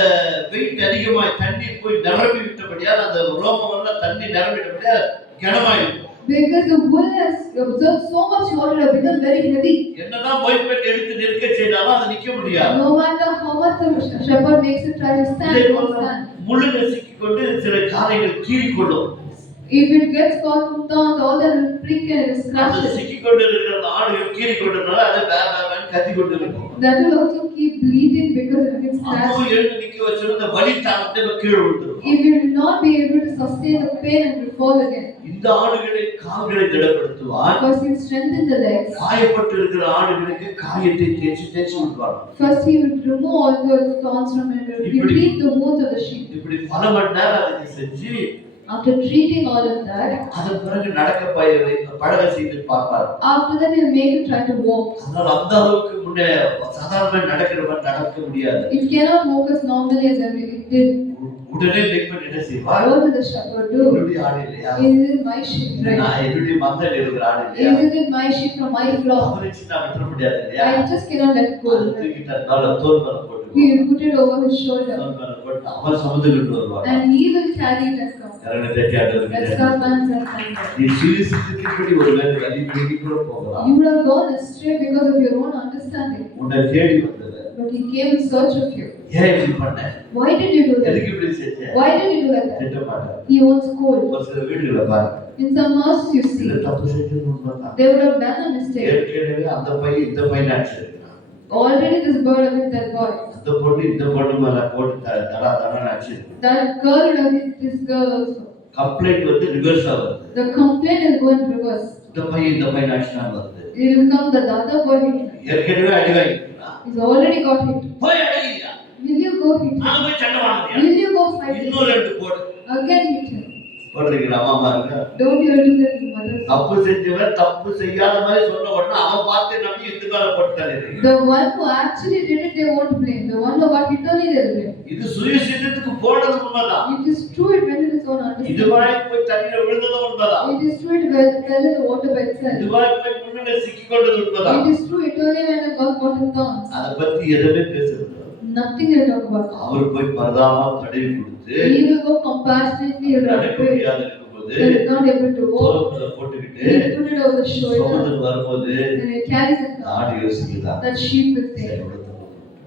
வெயிட் அதிகமாய் தண்ணீர் போய் நிரம்பி விட்டபடியால் அந்த ரோமம் எல்லாம் தண்ணி நிரம்பிட்டபடியா கனமாயிருக்கும். Because the wool has absorbed so much water, it has become very heavy. என்னதான் மொய்பெட் எடுத்து நிற்க செய்தாலும் அது நிக்க முடியாது. No matter how much the shepherd makes it try to stand, it won't stand. முள்ளு நசுக்கிக் கொண்டு சில காலைகள் கீறிக்கொள்ளும். If it gets caught in thorns, all that will prick and it will scratch அது it. சிக்கிக் கொண்டு இருக்கிற அந்த ஆடுகள் கீறிக்கொண்டதுனால அது வேன்னு கத்தி கொண்டு இருக்கும். That will also keep bleeding because it gets அப்போ scratched. எழுந்து நிக்க வச்சு அந்த வலி தாங்கத்தை கீழே விழுந்துரும். If you will not be able to sustain the pain and will fall again. இந்த ஆடுகளை கால்களை திடப்படுத்துவார். First he will strengthen the legs. காயப்பட்டு இருக்கிற ஆடுகளுக்கு காயத்தை தேய்ச்சி தேய்ச்சி விடுவார். First he will remove all those thorns from it. He will treat the wounds of the sheep. இப்படி பல மணி நேரம் அதுக்கு செஞ்சு After treating all of that, அதன் பிறகு நடக்க பழக செய்து பார்ப்பார். after that he will make it try to walk. அதனால அந்த அளவுக்கு முன்னே சாதாரண நடக்கிறவன் நடக்க முடியாது. It cannot walk as normally as it did. உடனே லிக்விட் என்ன செய்வார்? What will the shepherd do? என்னுடைய ஆடு இல்லையா? Is it my sheep? Right? நான் என்னுடைய மந்தையில் இருக்கிற ஆடு இல்லையா? Is it my sheep from my flock? அவரை நான் விட்டுற முடியாது இல்லையா? I just cannot let go. அது தூக்கிட்டு அதனால தோல் மேல போட்டு He will put it over his shoulder தோல் மேல போட்டு அவன் சுமந்துக்கிட்டு வருவான். and he will carry it and come. கரங்களை தட்டி ஆண்டவருக்கு Let's நன்றி. clap hands and thank God. நீ சுயசித்தத்தின்படி ஒருவேளை வழி தேடி கூட போகலாம். You would have gone astray because of your own understanding, உன்னை தேடி வந்தது. but he came in search of you. ஏன் இப்படி பண்ண? Why did you do that? எதுக்கு இப்படி செஞ்ச? Why did you do like that? திட்ட மாட்டேன். He won't scold. ஒரு சில வீடுகளை பாருங்க. In some houses you see, இதுல தப்பு செஞ்சது உண்மைதான். they would have done a mistake. ஏற்கனவே அந்த பையன் இந்த பையன் அடிச்சிருக்கான். Already this bird have hit that boy. அந்த பொண்ணு இந்த பொண்ணு மேல போட்டு தடா தடா அடிச்சிருக்கு. That girl would have hit this girl also. Complaint வந்து ரிவர்ஸ் ஆகுது. The complaint is going reverse. இந்த பையன் அடிச்சினா வருது. It will come that the other boy hit him. ஏற்கனவே அடி வாங்கிட்டான். He's already got hit. போய் அடியா. Will you go hit him? நான் போய் சண்டை வாங்குறியா? Will you go fight him? இன்னொரு ரெண்டு போடு. Again hit him. போடுறீங்களா அம்மா பாருங்க. Don't you do that to mothers? தப்பு செஞ்சவன் தப்பு செய்யாத மாதிரி சொன்ன உடனே அவன் பார்த்து நம்பி இந்த மேல போட்டு தள்ளிடுறீங்க. The one who actually did it, they won't blame. The one who got hit only, they'll blame. இது சுயசித்தத்துக்கு போனது உண்மைதான். It is true, it went in its own understanding. இதுவாய் போய் தண்ணியில விழுந்தது உண்மைதான். It is true, it fell in the water by itself. இதுவாய் போய் முள்ளில சிக்கிக் கொண்டது உண்மைதான். It is true, it only went and got caught in thorns. அதை பத்தி எதுவுமே பேசுறது. Nothing to talk about. அவர் போய் பரதாமா தடவி கொடுத்து He will go compassionately நடக்க around. முடியாது இருக்கும்போது He is not able to walk. தோள்களை போட்டுக்கிட்டு He put it over the shoulder சுமந்து வரும்போது and he carries it down. ஆடு யோசிக்குதான். That sheep will say,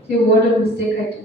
say, what a mistake I did.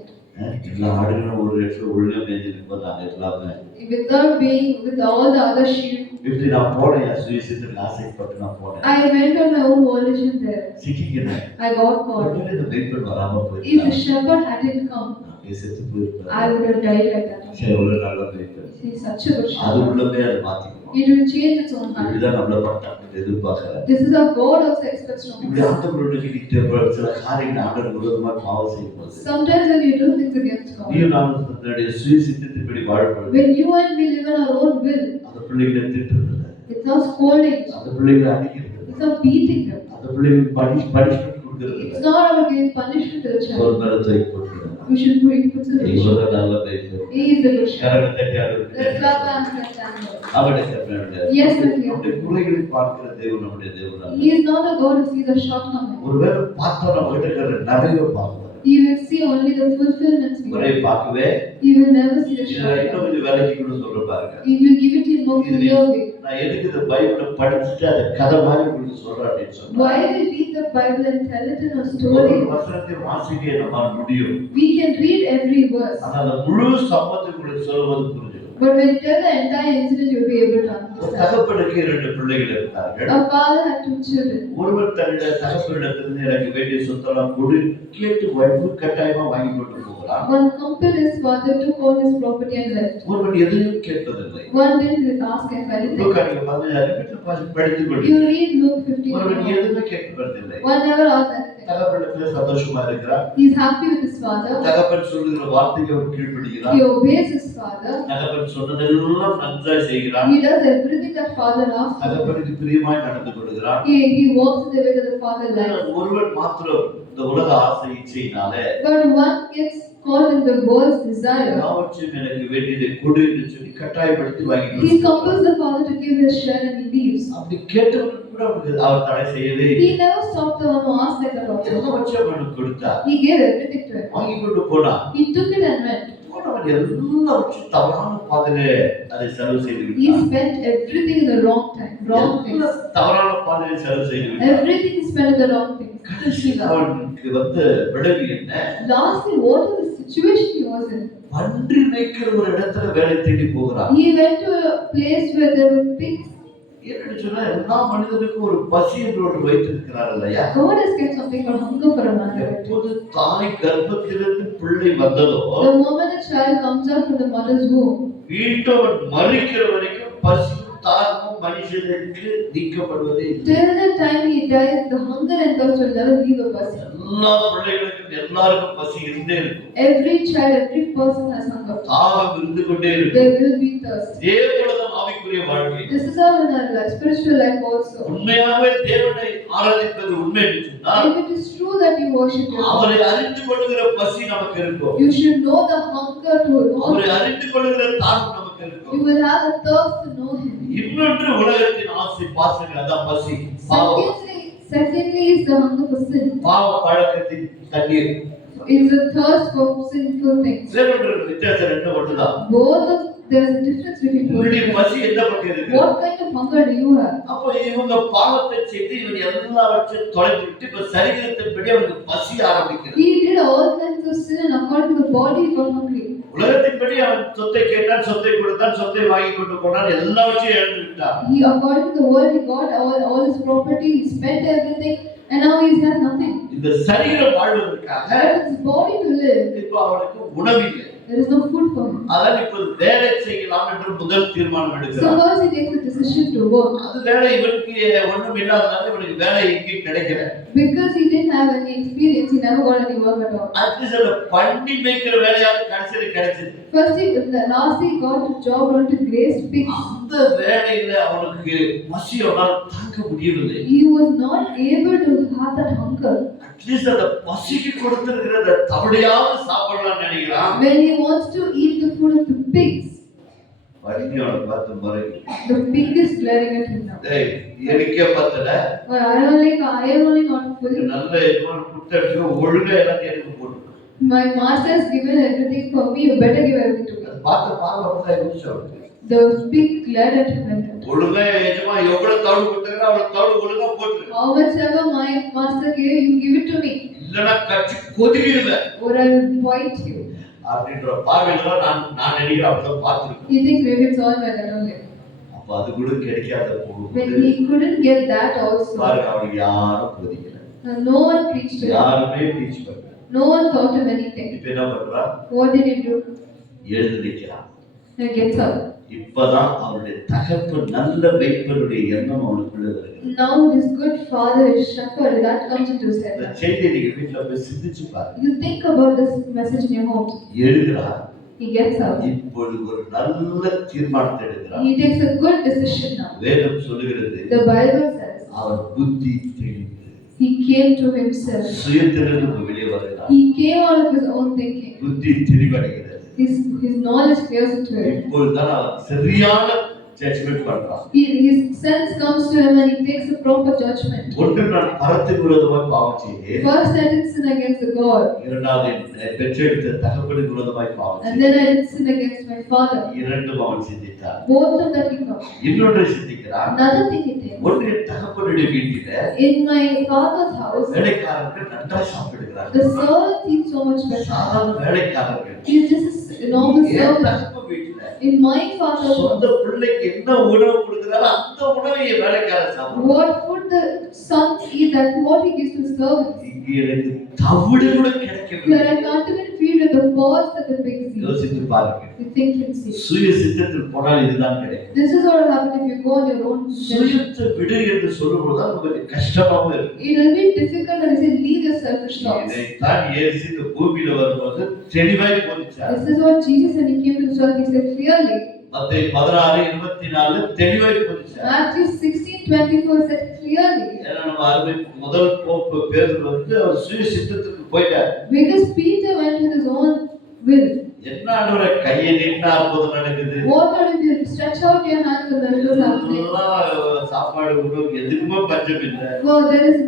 எல்லா ஆடுகளும் ஒரு இடத்துல ஒழுங்கா மேய்ஞ்சிருக்கும் நாங்க எல்லாமே. Without being with all the other sheep, இப்படி நான் போனேன் சுயசித்தத்துக்கு ஆசைப்பட்டு நான் போனேன். I went on my own volition there. சிக்கிக்கிறேன். I got caught. ஒருவேளை இந்த வெயிட்பன் வராம If போயிருந்தா the shepherd hadn't come, நான் செத்து போயிருப்பேன். I would have died like that. சரி எவ்வளவு நல்ல வெயிட்பன். He is such a good அது shepherd. உள்ளமே அதை மாத்திக்குவோம். It will change its own heart. இப்படிதான் நம்மள பட்டாங்க எதிர்பார்க்கல. This is how God also expects from இப்படி us. ஆண்டவரோட கிட்ட சில காரியங்கள் ஆண்டவர் விரோதமா பாவம் செய்யும்போது Sometimes when we do things against God, நீயும் நானும் தன்னுடைய சுயசித்தத்தின்படி வாழ்வது when you and me live in our own will, அந்த பிள்ளைகளை திட்டுறது, it's not scolding, அந்த பிள்ளைகளை அடிக்கிறது, it's not beating them. அந்த பிள்ளைகளுக்கு பனிஷ்மெண்ட் கொடுக்கிறது It's not about giving punishment to the child. ஒரு மரத்தை போட்டுறது. We should put it to the இவ்வளவு நல்ல பேசு. He is the good shepherd. கரங்களை தட்டி Let's ஆண்டவருக்கு clap hands and thank God. அவருடைய கற்பனை. Yes, my dear. நம்முடைய குறைகளை பார்க்கிற தேவன் நம்முடைய தேவன் அல்ல. He is not a God who sees the shortcomings. ஒருவேளை பார்த்தா நம்ம கிட்ட இருக்கிற நிறைய பார்ப்பார். He will see only the fulfillments we ஒரே have. பார்க்கவே He will never see the இதுல இன்னும் shortcomings. கொஞ்சம் வேலைக்கு கூட சொல்ற பாருங்க. He will give it in more clear way. நான் எதுக்கு இந்த பைபிளை படிச்சுட்டு அதை கதை மாதிரி உங்களுக்கு சொல்றேன் அப்படின்னு சொன்னா, Why we read the Bible and tell it in a ஒரு story? வசனத்தை வாசிக்க நம்மால் முடியும், We can read every verse. ஆனா அந்த முழு சம்பவத்தை உங்களுக்கு சொல்வது புரிஞ்சிடும். But when you tell the entire incident, you'll be able to ஒரு understand. தகப்பனுக்கு 2 பிள்ளைகள் இருந்தார்கள். A father had 2 children. ஒருவர் தன்னுடைய தகப்பனிடத்திலிருந்து எனக்கு வேண்டிய சொத்தெல்லாம் கொடு கேட்டு வலுக்கட்டாயமா வாங்கி கொண்டு போகிறான். One compelled his father took all his property and left. ஒருவன் எதையும் கேட்பதில்லை. One didn't ask him anything. லூக்கானிய 16 படித்துக் கொண்டு You read Luke 15. ஒருவன் எதுவுமே கேட்பதில்லை. One never asked anything. தகப்பனிடத்துல சந்தோஷமா இருக்கிறான். He is happy with his father. தகப்பன் சொல்லுகிற வார்த்தைக்கு அவன் கீழ்ப்படிகிறான். He obeys his father. தகப்பன் சொன்னதெல்லாம் நன்றாய் செய்கிறான். He does everything that father asks. தகப்பனுக்கு பிரியமாய் நடந்து கொள்கிறான். He walks in the way that the father likes. ஒருவன் மாத்திரம் இந்த உலக ஆசை இச்சையினாலே, But one gets caught in the world's desire. எல்லாவற்றையும் எனக்கு வேண்டியதை கொடு என்று சொல்லி கட்டாயப்படுத்தி வாங்கி He கொடுக்கிறான். compels the father to give his share and he leaves. அப்படி கேட்டவனுக்கு கூட அவனுக்கு அவர் தடை செய்யவே இல்லை. He never stopped the one who asked like that also. எல்லாவற்றையும் அவனுக்கு கொடுத்தார். He gave everything to him. வாங்கி கொண்டு போனான். He took it and went. போனவன் எல்லாவற்றையும் தவறான பாதையிலே அதை செலவு செய்து He விட்டான். spent everything in the wrong time, wrong things. எல்லாம் தவறான பாதையிலே செலவு செய்து விட்டான். Everything he spent in the wrong things. கடைசியில் அவனுக்கு விளைவு என்ன? Lastly, what was the situation he was in? பன்றி மேய்க்கிற ஒரு இடத்துல வேலை தேடி போகிறான். He went to a place where there were pigs. என்னன்னு சொன்னா, எல்லா மனிதனுக்கும் ஒரு பசி என்று ஒன்று வைத்திருக்கிறார் இல்லையா? God has kept something called hunger for a man. எப்போது தாய் கர்ப்பத்திலிருந்து பிள்ளை வந்ததோ, The moment a child comes out from the mother's womb, மீண்டும் அவன் மரிக்கிற வரைக்கும் பசியும் தாகமும் மனுஷனுக்கு நீக்கப்படுவதே இல்லை. till the time he dies, the hunger and thirst will never leave a person. எல்லா பிள்ளைகளுக்கும் எல்லாருக்கும் பசி இருந்தே இருக்கும். Every child, every person has hunger. தாகம் இருந்து கொண்டே இருக்கும். There will be thirst. இதே போலதான் ஆவிக்குரிய வாழ்க்கை. This is how in our life, spiritual life also. உண்மையாகவே தேவனை ஆராதிப்பது உண்மை என்று சொன்னால், If it is true that you worship Him, அவரை அறிந்து கொள்ளுகிற பசி நமக்கு இருக்கும். you should know the hunger to know அவரை Him. அறிந்து கொள்ளுகிற தாகம் நமக்கு You இருக்கும். will have a thirst to know Him. இன்னொன்று உலகத்தின் ஆசை பாசங்கள், அதான் பசி. பாவம், Secondly is the hunger for sin. பாவ பழக்கத்தின் தண்ணீர். It is a thirst for sinful things. வேறொன்று வித்தியாசம் ரெண்டு ஒன்றுதான். Both of there is a difference between உங்களுடைய both. பசி எந்த பக்கம் இருக்கு? What kind of hunger do you have? அப்போ இவங்க பாவத்தை செய்து இவன் எல்லாவற்றையும் தொலைத்து விட்டு இப்ப சரீரத்தின்படி அவனுக்கு பசி ஆரம்பிக்கிறது. He did all kinds of sin and according to the body he got hungry. உலகத்தின்படி அவன் சொத்தை கேட்டான், சொத்தை கொடுத்தான், சொத்தை வாங்கி கொண்டு போனான், எல்லாவற்றையும் இழந்து விட்டான். He according to the world he got all his property, he spent everything and now he has nothing. இந்த சரீரம் வாழ்வதற்காக But his body to live, இப்போ அவனுக்கு உணவில்லை. there is no food for him. அதான் இப்போது வேலை செய்யலாம் என்று முதல் தீர்மானம் So எடுக்கிறான். first he takes a decision to work. அது வேலை இவனுக்கு ஒண்ணும் இல்லாதனால இவனுக்கு வேலை எங்கேயும் கிடைக்கல. Because he didn't have any experience, he never got any work at all. At least அந்த பண்ணி மேய்க்கிற வேலையாவது கடைசியில கிடைச்சது. First he, lastly he got a job on to graze pigs. அந்த வேலையில அவனுக்கு பசி அவனால் தாங்க முடியவில்லை. He was not able to have that hunger. At least அந்த பசிக்கு கொடுத்திருக்கிற அந்த தவிடையாவது சாப்பிடலாம்னு நினைக்கிறான். When he wants to eat the food of the pigs, பண்ணி அவனை பார்த்து முறைக்கு, the pig is glaring at him now. டேய் எனக்கே பத்தல, But I am only not full. நல்ல எதுவும் கொடுத்து ஒழுங்கா எல்லாத்தையும் எனக்கு போட்டு. My master has given everything for me, you better give everything to me. பார்த்து பார்த்து இருந்துச்சு அவனுக்கு. The pig glared at him like that. ஒழுங்கா எஜமா எவ்வளவு தவிடு கொடுத்தாங்க அவ்வளவு தவிடு ஒழுங்கா போட்டு. How much ever my master gave, you give it to me, இல்லனா கட்சி கொதிக்கிடுவேன் or I will bite you. அப்படின்ற பார்வையில நான் நினைக்கிறேன் அப்படிதான் பார்த்திருக்கேன். He thinks maybe it's all like that only. அப்ப அது கூட கிடைக்காத When போகுது. he couldn't get that also, பாருங்க அவனுக்கு யாரும் போதிக்கல, no one preached to him. யாருமே டீச் பண்ணல. No one taught him anything. இப்ப என்ன பண்றான்? What did he do? எழுந்து நிற்கிறான். He gets up. இப்பதான் அவனுடைய தகப்பு நல்ல மேய்ப்பனுடைய எண்ணம் அவனுக்குள்ள வருகிறது. Now his good father, his shepherd, that comes into his இந்த head. செய்தியை நீங்க வீட்டுல போய் சிந்திச்சு பாருங்க. You think about this message in your home. எழுகிறான். He gets up. இப்பொழுது ஒரு நல்ல தீர்மானத்தை எடுக்கிறான். He takes a good decision now. வேதம் சொல்லுகிறது, The Bible says அவர் புத்தி தெளிந்து he came to himself. சுயத்திலிருந்து வெளியே வருகிறார். He came out of his own thinking. புத்தி தெளிவடைகிறது. His knowledge clears into him. இப்பொழுதுதான் அவர் சரியான ஜட்ஜ்மென்ட் பண்றான். His sense comes to him and he takes a proper judgment. ஒன்று நான் பரத்துக்கு விரோதமாய் பாவம் செய்தேன். First I did sin against the God. இரண்டாவது என் பெற்றெடுத்த தகப்பனுக்கு விரோதமாய் பாவம் And செய்தேன். then I did sin against my father. இரண்டும் அவன் சிந்தித்தான். Both of that he thought. இன்னொன்று சிந்திக்கிறான். Another thing he thinks. ஒன்று என் தகப்பனுடைய வீட்டில In my father's house, வேலைக்காரர்கள் நன்றாய் சாப்பிடுகிறார்கள். the servants eat so much better. சாதாரண வேலைக்காரர்கள் He's just a normal N servant. தகப்பன் வீட்டில In my father's சொந்த house, பிள்ளைக்கு என்ன உணவு கொடுக்கிறாரோ அந்த உணவை என் வேலைக்காரன் சாப்பிடுவான். what food the sons eat, that's what he gives to his servants. இங்கே எனக்கு தவிடு கூட Where கிடைக்கவில்லை. I can't even feed with the pods that the pigs eat. யோசித்து பாருங்க. You think and see. சுய சித்தத்தில் போனால் இதுதான் கிடைக்கும். This is what will happen if you go on your own decision. சுயத்தை விடு என்று சொல்லும்போது தான் உங்களுக்கு கஷ்டமாவும் இருக்கும். It will be difficult and say leave your selfish thoughts. இதைத்தான் இயேசு இந்த பூமியில வரும்போது தெளிவாய் போதிச்சார். This is what Jesus, when he came to this world, he said clearly. மத்தேயு 16:24 தெளிவாய் போதிச்சார். Matthew 16:24 said clearly. ஏன்னா நம்ம அருமை முதல் போப்பு பேதுரு வந்து அவர் சுய சித்தத்துக்கு போயிட்டார். Because Peter went with his own will. என்ன ஆண்டவரே கையை நீட்டினா அற்புதம் நடக்குது. What if you stretch out your hands and there is happening? எல்லாம் சாப்பாடு உணவு எதுக்குமே பஞ்சம் இல்லை. Well, there is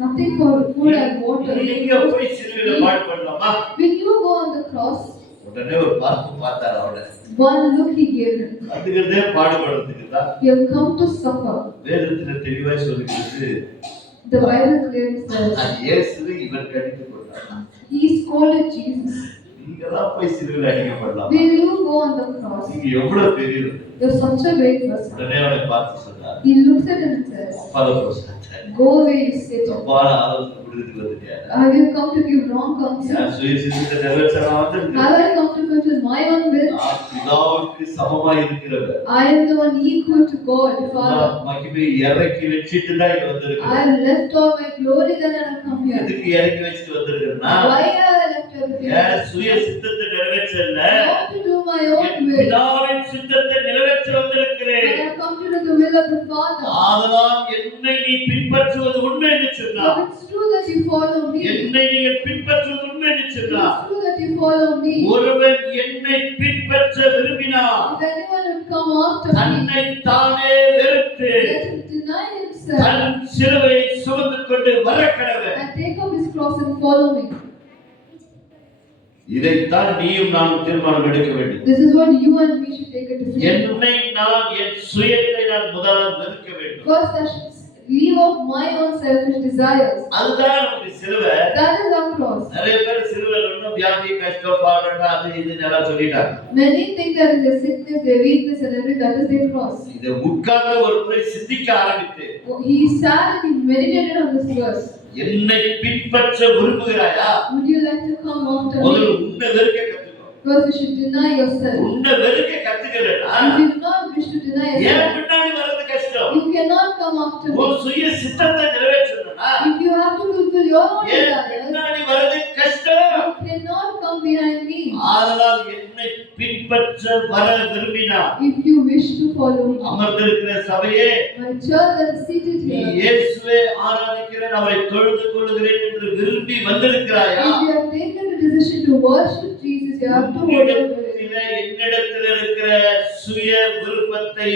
nothing for food and water. நீங்க போய் சிலுவையில பாடுபடலாமா? Will you go on the cross? உடனே ஒரு பார்த்து பார்த்தார் அவனை. One look he gave him. அதுக்குதே பாடுபடுறதுக்கு தான் He have come to suffer. வேதத்துல தெளிவாய் சொல்லிருக்கு. The Bible clearly says அது இயேசுவை இவர் கடிந்து கொண்டார். he scolded Jesus. நீங்கதான் போய் சிலுவையில அடிக்கப்படலாம். Will you go on the cross? நீங்க எவ்வளவு பெரியவர். You're such a great person. உடனே அவனை பார்த்து சொன்னார். He looks at him and says, அப்பால போஸ்டார். go where you sit. தப்பான ஆலோசனை கொடுத்துட்டு வந்துட்டியா? Have you come to give wrong counsel? நான் சுய சித்தத்தை நிறைவேற்றலாம் வந்திருக்கேன். Have I come to fulfill my own will? நான் பிதாவுக்கு சமமாய் இருக்கிறவர். I am the one equal to God, the Father. மகிமை இறக்கி வச்சிட்டு தான் இங்க வந்திருக்கேன். I have left all my glory that I have come here. எதுக்கு இறக்கி வச்சிட்டு வந்திருக்கேன்னா Why have I left everything? என் சுய சித்தத்தை நிறைவேற்றல. Not to do my own N will. பிதாவின் சித்தத்தை நிறைவேற்ற வந்திருக்கிறேன். I have come to do the will of the Father. ஆதலால் என்னை நீ பின்பற்றுவது உண்மை என்று சொன்னார். So it's true that you follow me. என்னை நீங்கள் பின்பற்றுவது உண்மை என்று சொன்னார். It's true that you follow me. ஒருவன் என்னை பின்பற்ற விரும்பினார் If anyone would come after me, தன்னை தானே வெறுத்து let him deny himself தன் சிலுவை சுமந்து கொண்டு வரக்கடவன். and take up his cross and follow me. இதைத்தான் நீயும் நானும் தீர்மானம் எடுக்க வேண்டும். This is what you and me should take a decision. என்னை நான் என் சுயத்தை நான் முதலாவது வெறுக்க வேண்டும். First, I should leave off my own selfish desires. அதுதான் நமக்கு சிலுவை. That is our cross. நிறைய பேர் சிலுவையில ஒன்றும் வியாதி கஷ்டம் பாடுறா அது இது எல்லாம் சொல்லிட்டாங்க. Many think that is their sickness, their weakness, and everything. That is their cross. இதை உட்கார்ந்து ஒரு முறை சிந்திக்க ஆரம்பித்து He sat and he meditated on this verse. என்னை பின்பற்ற விரும்புகிறாயா? Would you like to come after முதல்ல me? உன்னை வெறுக்க கத்துக்கோ. First, you should deny yourself. உன்னை வெறுக்க கத்துக்கிறேன்னா If you do not wish to deny ஏன் yourself, பின்னாடி வர்றது கஷ்டம்? you cannot come after me. உன் சுய சித்தத்தை நிறைவேற்றணும்னா If you have to fulfill your own ஏன் desires, பின்னாடி வர்றது கஷ்டம்? you cannot come behind me. ஆதலால் என்னை பின்பற்ற வர விரும்பினார். If you wish to follow me. அமர்ந்திருக்கிற சபையே, My church that is seated நீ here, இயேசுவை ஆராதிக்கிறேன் அவரை தொழுது கொள்கிறேன் என்று விரும்பி வந்திருக்கிறாயா? if you have taken the decision to worship Jesus, you have to worship Him. என்னிடத்தில் இருக்கிற சுய விருப்பத்தை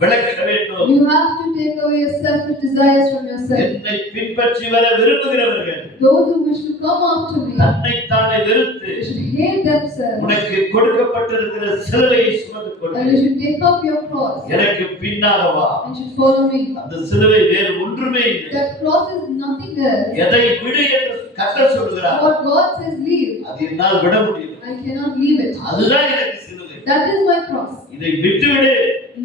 விளக்க வேண்டும். You have to take away your selfish desires from yourself. என்னை பின்பற்றி வர விரும்புகிறவர்கள் Those who wish to come after me, தன்னை தானே வெறுத்து they should hate themselves உனக்கு கொடுக்கப்பட்டிருக்கிற சிலுவையை சுமந்து and கொண்டு you should take up your cross எனக்கு பின்னாக வா. and should follow me. அந்த சிலுவை வேறு ஒன்றுமே இல்லை. That cross is nothing else. எதை விடு என்று கர்த்தர் சொல்கிறார். What God says leave, அது என்னால் விட முடியும். I cannot leave it. அதுதான் எனக்கு சிலுவை. That is my cross. இதை விட்டு விடு.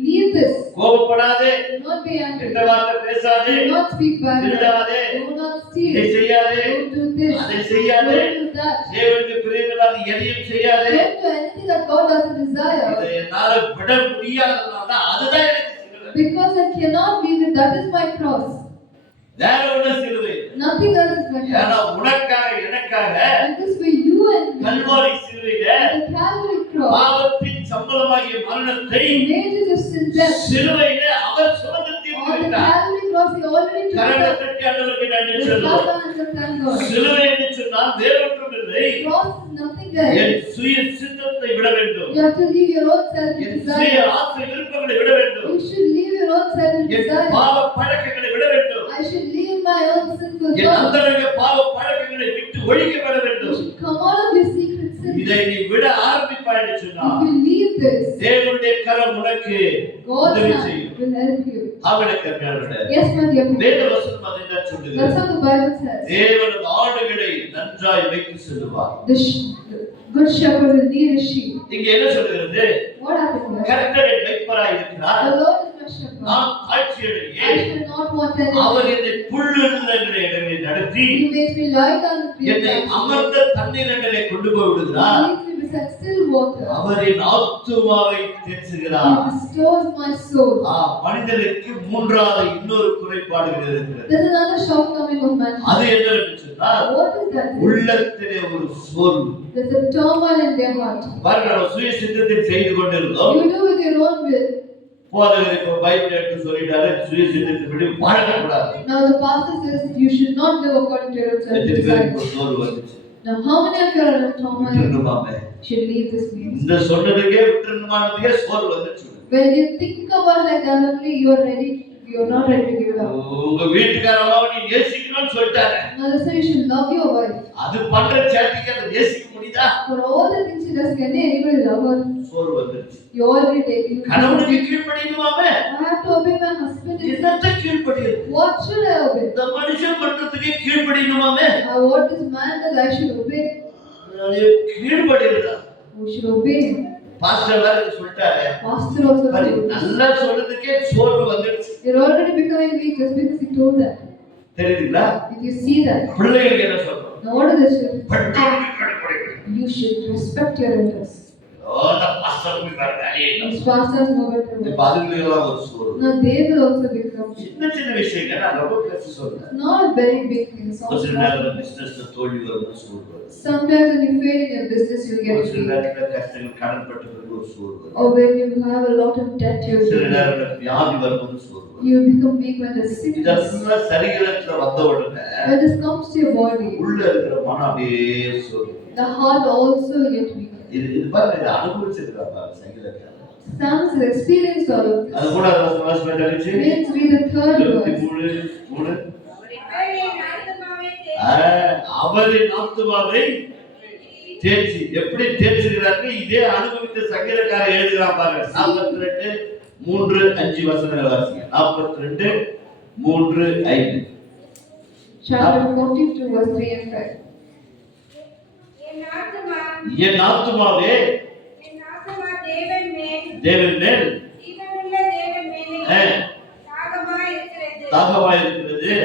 Leave this. கோபப்படாதே. Do not be angry. கெட்ட வார்த்தை பேசாதே. Do not speak bad. திருடாதே. Do not இதை steal. செய்யாதே. Don't do this. அதை செய்யாதே. Don't do that. தேவனுக்கு பிரியமில்லாத எதையும் செய்யாதே. Don't do anything that God doesn't desire. இதை என்னால விட முடியாததுனால அதுதான் எனக்கு சிலுவை. Because I cannot leave it. That is my cross. வேற ஒண்ணு சிலுவை. Nothing else is my ஏன்னா cross. உனக்காக எனக்காக It is for you and me. Kalvari சிலுவையில The Calvary cross. பாவத்தின் சம்பளமாகிய மரணத்தை The wages of sin death. சிலுவையில அவர் சுமந்து தீர்த்து On the விட்டார். Calvary cross, He already took கரங்களை the தட்டி ஆண்டவருக்கு நன்றி clap சொல்லுவோம். hands and thank God. சிலுவை என்று சொன்னால் வேறொன்றும் இல்லை. Cross is nothing else. என் சுய சித்தத்தை விட வேண்டும். You have to leave your own selfish என் சுய desire. ஆசை விருப்பங்களை விட வேண்டும். You should leave your own selfish N desire. பாவ பழக்கங்களை விட வேண்டும். I should leave my own sinful N thoughts. அந்தரங்க பாவ பழக்கங்களை விட்டு ஒழிக்க விட You வேண்டும். should come out of your secret sin. இதை நீ விட ஆரம்பிப்பாய் என்று சொன்னால் If you leave this, தேவனுடைய கரம் உனக்கு God's உதவி hand செய்யும். will help you. அவனுக்கு கருணை. Yes, my dear people. வேத வசனம் அதை தான் சொல்லுகிறது. That's what the Bible says. தேவன் ஆடுகளை நன்றாய் வைத்து செல்வார். The good shepherd will lead his sheep. இங்க என்ன சொல்லுகிறது? What happened here? கர்த்தர் என் மேய்ப்பராய் இருக்கிறார். The Lord is my shepherd. நான் தாழ்ச்சி I அடையேன். shall not want anything. அவர் என்னை புல்லுள்ள இடங்களில் நடத்தி He makes me lie down in green என்னை pastures. அமர்ந்த தண்ணீரண்டலை கொண்டு போய் விடுகிறார். He leads me beside still water. அவர் என் ஆத்துமாவை தேற்றுகிறார். He restores my soul. மனிதனுக்கு மூன்றாவது இன்னொரு குறைபாடு இருக்கிறது. There's another shortcoming of man. அது என்னவென்று சொன்னால் What is that? உள்ளத்திலே ஒரு சோர்வு. There's a turmoil in their heart. பாருங்க, நம்ம சுய சித்தத்தில் செய்து கொண்டிருந்தோம். You do with your own will. போதகர் இப்போ பைபிள் எடுத்து சொல்லிட்டாரு, சுய சித்தத்தின்படி வாழக்கூடாது. Now the pastor says you should not live according to your own selfish எத்தனை பேருக்கு desires. சோர்வு வந்துச்சு? Now how many of you are in a turmoil? விட்டுருணுமாமே. Should leave this means. இந்த சொன்னதுக்கே விட்டுருணுமானதுக்கே சோர்வு வந்துச்சு. When you think about like that only, you are ready. You are not ready to give it up. உங்க வீட்டுக்கார அம்மாவை நீ நேசிக்கணும்னு சொல்லிட்டாங்க. Now they say you should love your wife. அது பண்ற சேட்டிக்கு அதை நேசிக்க முடியுதா? For all the things she does, can anybody love her? சோர்வு வந்துச்சு. You already take it. கணவனுக்கு கீழ்ப்படியணுமாமே. I have to obey my husband. என்னத்தை கீழ்ப்படியது? What should I obey? இந்த மனுஷன் பண்றதுக்கே கீழ்ப்படியணுமாமே. What this man does, I should obey. கீழ்ப்படியதா? We should obey him. Pastor வேற சொல்லிட்டாரு. Pastor also பாரு, told us. நல்லா சொல்றதுக்கே சோர்வு வந்துருச்சு. You're already becoming weak just because he told that. தெரியுதுங்களா? Did you see that? பிள்ளைகளுக்கு என்ன சொல்றோம்? Now what are the children? பெற்றோருக்கு கட்டுப்படிக்கணும். You should respect your elders. அந்த பாஸ்டருக்கு வேற வேலையே இல்லை. These pastors know better. இப்ப அதுங்களுக்கெல்லாம் ஒரு சோர்வு. Now they will also become. சின்ன சின்ன விஷயங்கள் நான் ரொம்ப பேசி சொல்றேன். Not very big things. ஒரு சில நேரம் பிசினஸ்ல தோல்வி வரும்போது சோர்வு வரும். Sometimes when you fail in your business, you get ஒரு சில weak. நேரத்துல கஷ்டங்கள் கடன் பட்டதுக்கு ஒரு சோர்வு வரும். Or when you have a lot of debt, you சில நேரத்துல வியாதி வரும்போது சோர்வு வரும். you become weak when there's sickness. இதெல்லாம் சரீரத்துல வந்த உடனே When this comes to your body, உள்ள இருக்கிற மனம் அப்படியே சோர்வு. the heart also gets weak. இது பாருங்க, இதை அனுபவிச்சிருக்காங்க பாருங்க சங்கீதக்காரர். Sam has experienced all of this. அது கூட வருஷம் கழிச்சு Let's read the third verse. 23 அவரின் ஆத்துமாவை தேர்ச்சி எப்படி தேர்ச்சிக்கிறார்கள் இதே அனுபவித்த சங்கீதக்காரர் எழுதுகிறார் பாருங்க. 42 3 5 வசனங்களை வாசிங்க. 42 3 5. Chapter 42 verse 3 and 5. என் ஆத்துமாவே தேவன் மேல் தாகமாய் இருக்கிறது.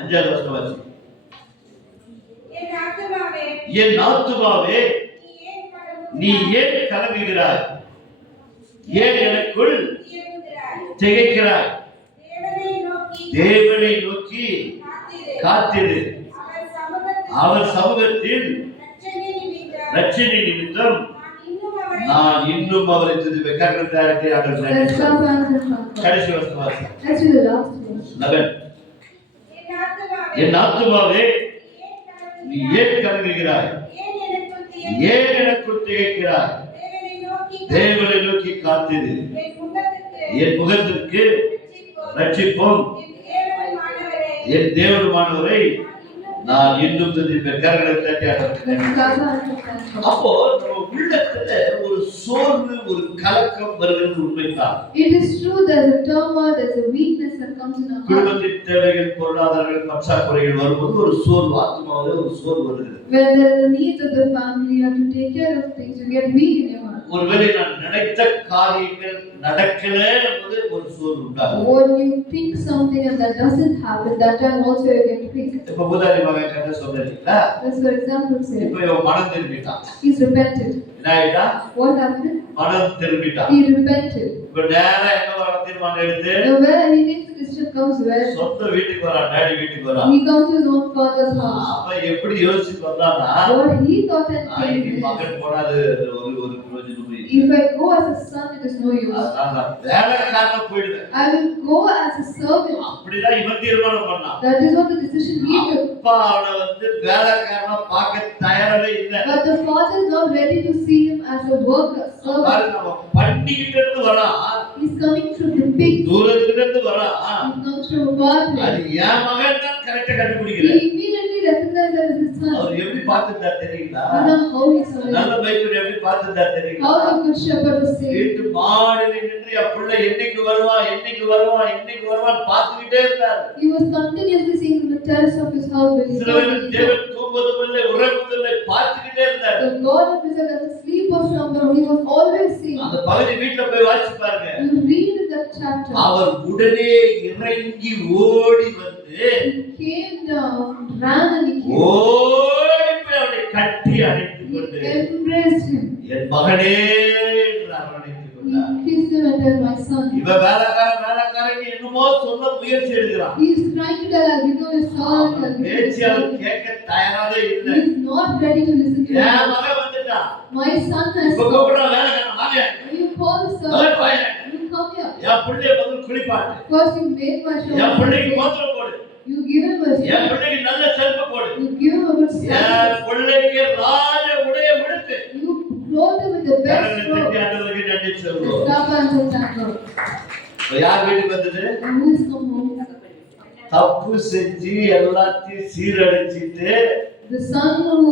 அஞ்சாவது வசனம் வாசிங்க. என் ஆத்துமாவே நீ ஏன் கலங்குகிறாய்? ஏன் எனக்குள் திகைக்கிறாய்? தேவனை நோக்கி காத்திரு. அவர் சமூகத்தில் ரட்சணை நிமித்தம் நான் இன்னும் அவரை துதிப்பேன். கர்த்தருடைய Let's clap hands and thank கடைசி God. வசனம் வாசிங்க. Let's read the last verse. 11. என் ஆத்துமாவே நீ ஏன் கலங்குகிறாய்? ஏன் எனக்குள் திகைக்கிறாய்? தேவனை நோக்கி காத்திரு. என் முகத்திற்கு ரட்சிப்பும் என் தேவனுமானவரை நான் இன்னும் துதிப்பேன். கரங்களை தட்டி ஆண்டவருக்கு Let's clap hands and thank God. அப்போ நம்ம உள்ளத்துல ஒரு சோர்வு, ஒரு கலக்கம் வருகிறது உண்மைதான். It is true there's a turmoil, there's a weakness that comes in our heart. குடும்பத்தின் தேவைகள், பொருளாதாரங்கள், பற்றாக்குறைகள் வரும்போது ஒரு சோர்வு, ஆத்மாவிலே ஒரு சோர்வு வருகிறது. When there are the needs of the family, you have to take care of things, you get weak in your heart. ஒருவேளை நான் நினைத்த காரியங்கள் நடக்கல என்பது ஒரு சோர்வு உண்டாகும். When you think something and that doesn't happen, that time also you get weak. இப்ப பூதாரி மகன் கதை சொன்னீங்களா? That's for example say. இப்ப இவன் மனம் திரும்பிட்டான். He's repented. என்ன ஆயிட்டா? What happened? மனம் திரும்பிட்டான். He repented. இப்ப நேரா என்ன வர தீர்மானம் எடுத்து Now where he takes the decision comes where? சொந்த வீட்டுக்கு வரான், டாடி வீட்டுக்கு வரான். He comes to his own father's house. அவன் எப்படி யோசிச்சு வந்தானா? What he thought and இனி came. மகன் போனா அது ஒரு பிரயோஜனமும் இல்லை. If I go as a son, it is no use. அதனால நான் வேலைக்காரனா போயிடுவேன். I will go as a servant. அப்படிதான் இவன் தீர்மானம் பண்ணான். That is what the decision he took. அப்பா அவனை வந்து வேலைக்காரனா பார்க்க தயாராவே இல்லை. But the father is not ready to see him as a worker, servant. பாருங்க அவன் பண்டிகிட்ட இருந்து வரான். He's coming from the big. தூரத்துல இருந்து வரான். He comes from a far place. அது என் மகன் தான் கரெக்டா He கண்டுபிடிக்கிறார். immediately recognized that as his son. அவர் எப்படி பார்த்திருந்தார் தெரியுங்களா? You know how he saw it. நல்ல மேய்ப்பன் எப்படி பார்த்திருந்தார் தெரியுங்களா? How the good shepherd was saying. வீட்டு மாடியில் நின்று என் பிள்ளை என்னைக்கு வருவான் என்னைக்கு வருவான் என்னைக்கு வருவான் பார்த்துக்கிட்டே இருந்தார். He was continuously seeing the terrace of his house when he சில saw வேளை தேவன் தூங்குவதும் இல்லை உறங்குவதும் இல்லை பார்த்துக்கிட்டே இருந்தார். the God of Israel doesn't sleep or slumber. He was always seeing. அந்த பகுதி வீட்டுல போய் வாசிச்சு பாருங்க. You read in that chapter. அவர் உடனே இறங்கி ஓடி வந்து He came down, ran and he came. ஓடி போய் அவனை கட்டி அணைத்து He கொண்டு embraced him. என் மகனே என்று அரவணைத்துக் கொண்டார். He kissed him and said, my son. இவன் வேலைக்காரன் என்னமோ சொல்ல முயற்சி எடுக்கிறான். He is trying to tell, I'll become your son. I'll பேச்சு become your அவன் son. கேட்க தயாராவே He இல்லை. is not ready to listen to N you. மகன் வந்துட்டான். My son has இப்ப come. கூப்பிடுற வேலைக்காரன் வாங்க. You call the அவன் servant. வாங்க. You come here. என் பிள்ளைய வந்து குளிப்பாட்டு. First you make my என் பிள்ளைக்கு shower. மோதிரம் போடு. You give him a என் பிள்ளைக்கு நல்ல செருப்பு போடு. You give him a good N sack. பிள்ளைக்கு ராஜ உடைய உடுத்து. You clothe him with the best கரங்களை robe. தட்டி ஆண்டவருக்கு நன்றி சொல்லுவோம். Stop and say thank God. இப்ப யார் வீட்டுக்கு வந்தது? And who is come home? தப்பு செஞ்சு எல்லாத்தையும் சீரழிச்சிட்டு The son who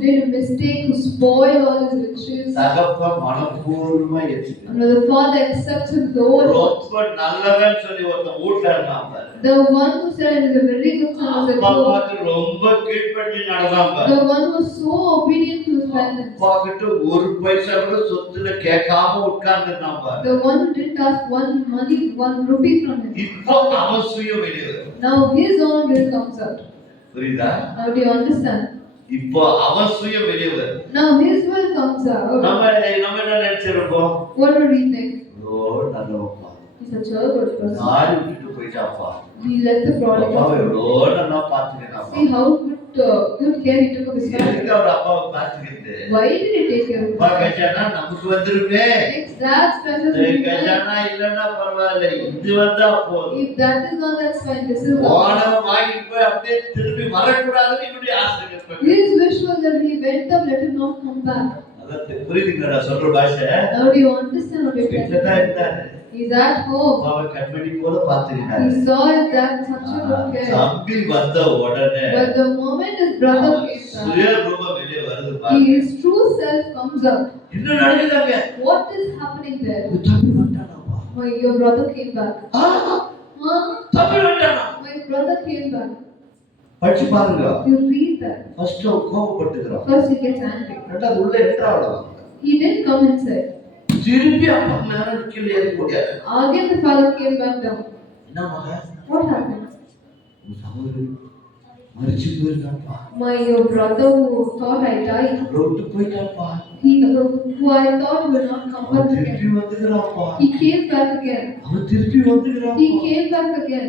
did a mistake, who spoiled all his riches. தகப்ப மனப்பூர்வமா ஏற்றுக்கிறார். And when the father accepts him, the old ரொம்ப நல்லவன் சொல்லி ஒருத்தன் வீட்டுல இருந்தான் பாரு. the one who said it is a very good son was a அப்பா good. பார்த்து ரொம்ப கீழ்ப்படி நடந்தான் பாரு. The one who was so obedient to his parents. அப்பா கிட்ட ஒரு பைசா கூட சொத்துல கேட்காம உட்கார்ந்துட்டான் பாரு. The one who didn't ask one rupee from him. இப்போ அவன் சுயம் வெளியே வருது. Now his own will comes out. புரியுதா? Now do you understand? இப்போ அவன் சுயம் வெளியே வருது. Now his will comes out. நம்ம என்ன நினைச்சிருப்போம்? What do we think? O நல்லவப்பா. He's a good person. யாரு விட்டுட்டு போயிட்டாப்பா. He left the prodigal. அப்பாவை எவ்வளோ நல்லா பார்த்துக்கிட்டாப்பா. See how good care he took of his family. எதுக்கு அவர் அப்பாவை பார்த்துக்கிட்டு? Why did he take care of him? அப்பா கஜானா நமக்கு வந்துருமே. Next, that's precious. கஜானா இல்லன்னா பரவாயில்லை. இது வந்தா போதும். If that is not, that's fine. This is வானம் வாங்கிட்டு போய் அப்படியே திரும்பி வரக்கூடாதுன்னு இப்படி ஆசைப்பட்டு. his wish was that he went up, let him not come back. அதான் புரியுதுங்களா சொல்ற பாஷை? Now do you understand what you're வீட்டுல தான் saying? இருந்தாரு. He's at home. அப்பாவை கண்மணி போல பார்த்துக்கிட்டாரு. He saw his dad in such a good care. தம்பி வந்த உடனே But the moment his brother came சுய back, ரூபம் வெளியே வருது பாருங்க. his true self comes out. என்ன நடக்குதாங்க? What is happening there? தம்பி வந்துட்டானப்பா. My your brother came back. Ah Huh? தம்பி வந்துட்டானா? My brother came back. படிச்சு பாருங்க. You read that. ஃபர்ஸ்ட் கோபப்பட்டுக்கிறான். First he gets angry. ரெண்டாவது உள்ள என்ட்ரா ஆடுவாங்க. He didn't come inside. திருப்பி அப்பா நேரம் கீழே ஏறி போட்டாரு. Again the father came back down. என்ன மகன்? What happened? உன் சகோதரி மரிச்சு போயிருக்காப்பா. My your brother who thought I died. Road போயிட்டாப்பா. Who I thought would not come back அவன் again. திருப்பி வந்துக்கிறாப்பா. He came back again. அவன் திருப்பி வந்துக்கிறாப்பா. He came back again.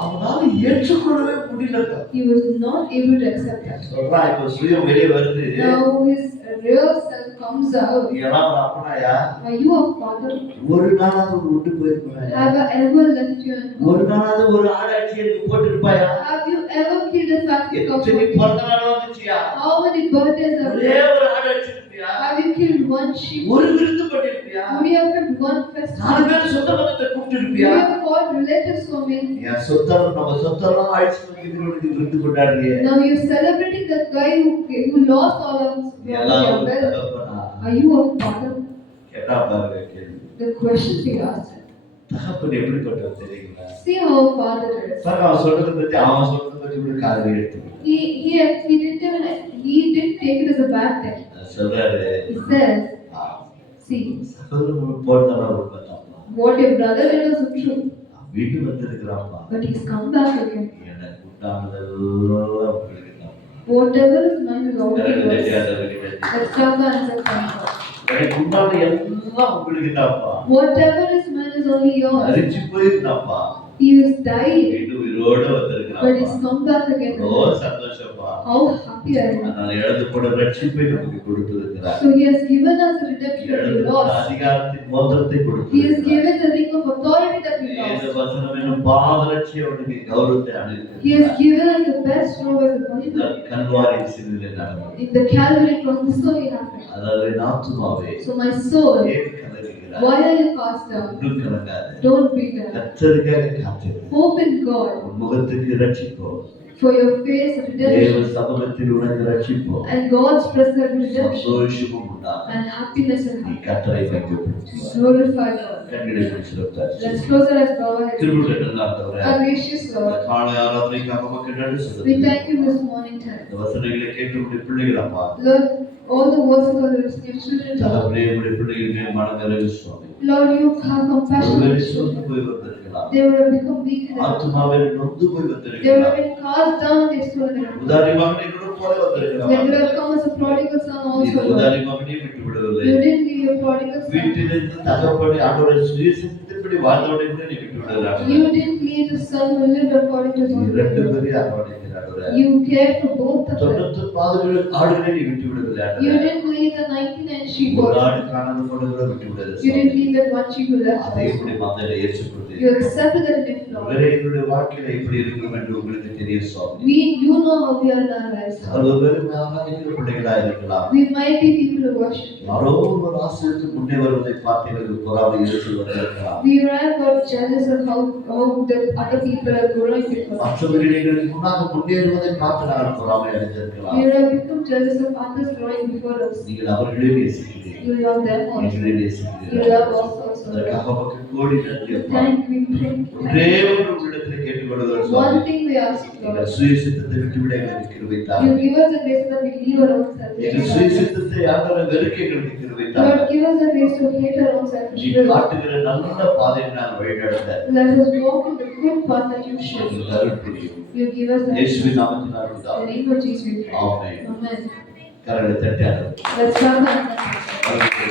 அவனால ஏற்றுக்கொள்ளவே முடியலங்க. He was not able to accept that. சொல்றான் இப்ப சுயம் வெளியே வருது. Now his real self comes out. நீ எல்லாம் ஒரு அப்பனாயா? Are you a father? ஒரு நாளாவது விட்டு போயிருப்பாயா? Have I ever left you and ஒரு நாளாவது ஒரு ஆடாச்சி எனக்கு போட்டுருப்பாயா? have you ever killed a fatted cow? எத்தனை பிறந்த நாள் வந்துச்சியா? How many birthdays have ஒரே you? ஒரு ஆடு வச்சிருப்பியா? Have you killed one sheep? ஒரு விருந்து பண்ணிருப்பியா? Would you have kept one festival? 4 பேர் சொந்த பந்தத்தை கூப்பிட்டு Would you இருப்பியா? have called relatives for me? என் சொத்தம் நம்ம சொத்தெல்லாம் ஆயிடுச்சு வந்து விருந்து கொண்டாடுறியே. Now you're celebrating that guy who lost all of his எல்லாம் ஒரு wealth. தகப்பனா? Are you a father? கேட்டா பாருங்க கேள்வி. The question he asked. தகப்பன் எப்படிப்பட்டவர் தெரியுங்களா? See how a father is. Sir அவன் சொல்றதை பத்தி இப்படி காதலி எடுத்துக்கணும். He didn't take it as a bad thing. சொல்றாரு. He says, see, சகோதரன் போடுறதா உண்மைதான்ப்பா. what your brother did was true. வீட்டு வந்திருக்கிறான்ப்பா. But he's come back again. எனக்கு உண்டானதெல்லாம் உங்களுக்கு தான். Whatever is mine is already எனக்கு yours. தெரியாதவருக்கு Let's stop the answer from God. எனக்கு உண்டான எல்லாம் உங்களுக்கு தான்ப்பா. Whatever is mine is only yours. அரிச்சு போயிருந்தாப்பா. He has died. வீட்டு உயிரோட but வந்திருக்கிறான் he's come back again. O சந்தோஷப்பா How happy I am. அதனால இழந்து போன ரட்சிப்பை நமக்கு கொடுத்திருக்கிறார் So he has given us the redemption that we இழந்து போன lost. அதிகாரத்தின் மோதிரத்தை He has கொடுத்திருக்கிறார் given the ring of authority that we வேத lost. வசனம் என்னும் பாதரட்சி அவனுக்கு கௌரவத்தை He has அளித்திருக்கிறார் given us the best robe as the Bible. இதுதான் கல்வாரி சிலுவையிலே நடந்தது In the Calvary cross, this is what happened. அதாவது என் ஆத்துமாவே So my soul, ஏன் கலங்குகிறாய் why are you cast down? ஒன்றும் கலங்காது Don't be down. கர்த்தருக்காக காத்திரு Hope in God. உன் முகத்துக்கு ரட்சிப்போ For your face of தேவ redemption சமூகத்தில் உனக்கு ரட்சிப்போ and God's presence of redemption சந்தோஷமும் உண்டாகும் and happiness and நீ happiness. கர்த்தரை மையப்படுத்துவாய் Glorify God. கண்களை முடிச்சிருப்பார் Let's close our eyes, bow our heads. திருவுள்ள நல்லாண்டவரே Our gracious Lord, காலை ஆராதனைக்காக உமக்கு நன்றி we சொல்லுகிறேன் thank you this morning time. இந்த வசனங்களை கேட்டு உடைய பிள்ளைகள் அப்பா Lord, all the words of the your children, Lord. தகப்பனே உடைய பிள்ளைகள் மேல் மனநிறைவு சுவாமி Lord, you have compassion on ஒருவேளை your சோர்ந்து children. போய் வந்திருக்கலாம் They would have become weak in their heart. ஆத்துமாவில் நொந்து போய் They would வந்திருக்கலாம் have been cast down in their soul. உதாரி மகனை போல They would வந்திருக்கலாம் have come as a prodigal son நீ also, Lord. உதாரி மகனை விட்டு விடவில்லை You didn't leave your prodigal son. வீட்டிலிருந்து தகப்படி ஆண்டோட சுயசித்தப்படி வாழ்ந்தோட கூட நீ விட்டு விடுறாங்க You didn't leave the son who lived according to his நீ own ரெண்டு will. பேரையும் அரவணைக்கிறாங்க You cared for both of them. தொண்ணூத்தி ஆடுகளை நீ விட்டு விடுவதில்லை You didn't leave the 99 sheep ஒரு also. ஆடு காணாத கூட கூட விட்டு விடுறது You didn't leave that one sheep who left அதை also. இப்படி மந்தையில You ஏற்றுக்கொண்டு accepted that in your Lord. ஒருவேளை என்னுடைய வாழ்க்கையில எப்படி இருக்கும் என்று உங்களுக்கு தெரியும் சுவாமி You know how we are in our lives. அவர் ஒருவேளை ஆராதிக்கிற பிள்ளைகளா இருக்கலாம் We might be people who worship you. யாரோ ஒரு ஆசிரியருக்கு முன்னே வருவதை பார்த்து எங்களுக்கு பொறாமை இருந்து வந்திருக்கலாம் We are got jealous of how the other people are growing before us. மற்றவர்கள் எங்களுக்கு முன்னாக முன்னேறுவதை பார்த்து நாங்கள் பொறாமை அடைந்திருக்கலாம் We have become jealous of others growing before us. நீங்கள் அவர்களையும் நேசிக்கிறீர்கள் You love them also. எங்களை You நேசிக்கிறீர்கள் love us also. அதற்காக உமக்கு கோடி நன்றி அப்பா Thank you, we pray. ஒரே ஒரு உங்களிடத்தில் கேட்டுக்கொள்வதற்கு சுவாமி One thing we ask, எங்கள் Lord. சுயசித்தத்தை விட்டு விட எங்களுக்கு கிருபை தாரும். You give us the grace that we leave our own எங்கள் selfish சுயசித்தத்தை ஆண்டவரை வெறுக்க எங்களுக்கு கிருபை தாரும். Lord, give us the grace to hate our own selfish நீ will. காட்டுகிற நல்ல பாதையை நான் வழிநடத்த Let us walk in the good path that you show. எங்களுக்கு அருள் புரியும். You give us the இயேசுவின் நாமத்தினால் In the பிதாவே. name of Jesus we pray. Amen. Amen. கரங்களை தட்டி ஆண்டவரே. Let's clap our hands. அவருக்கு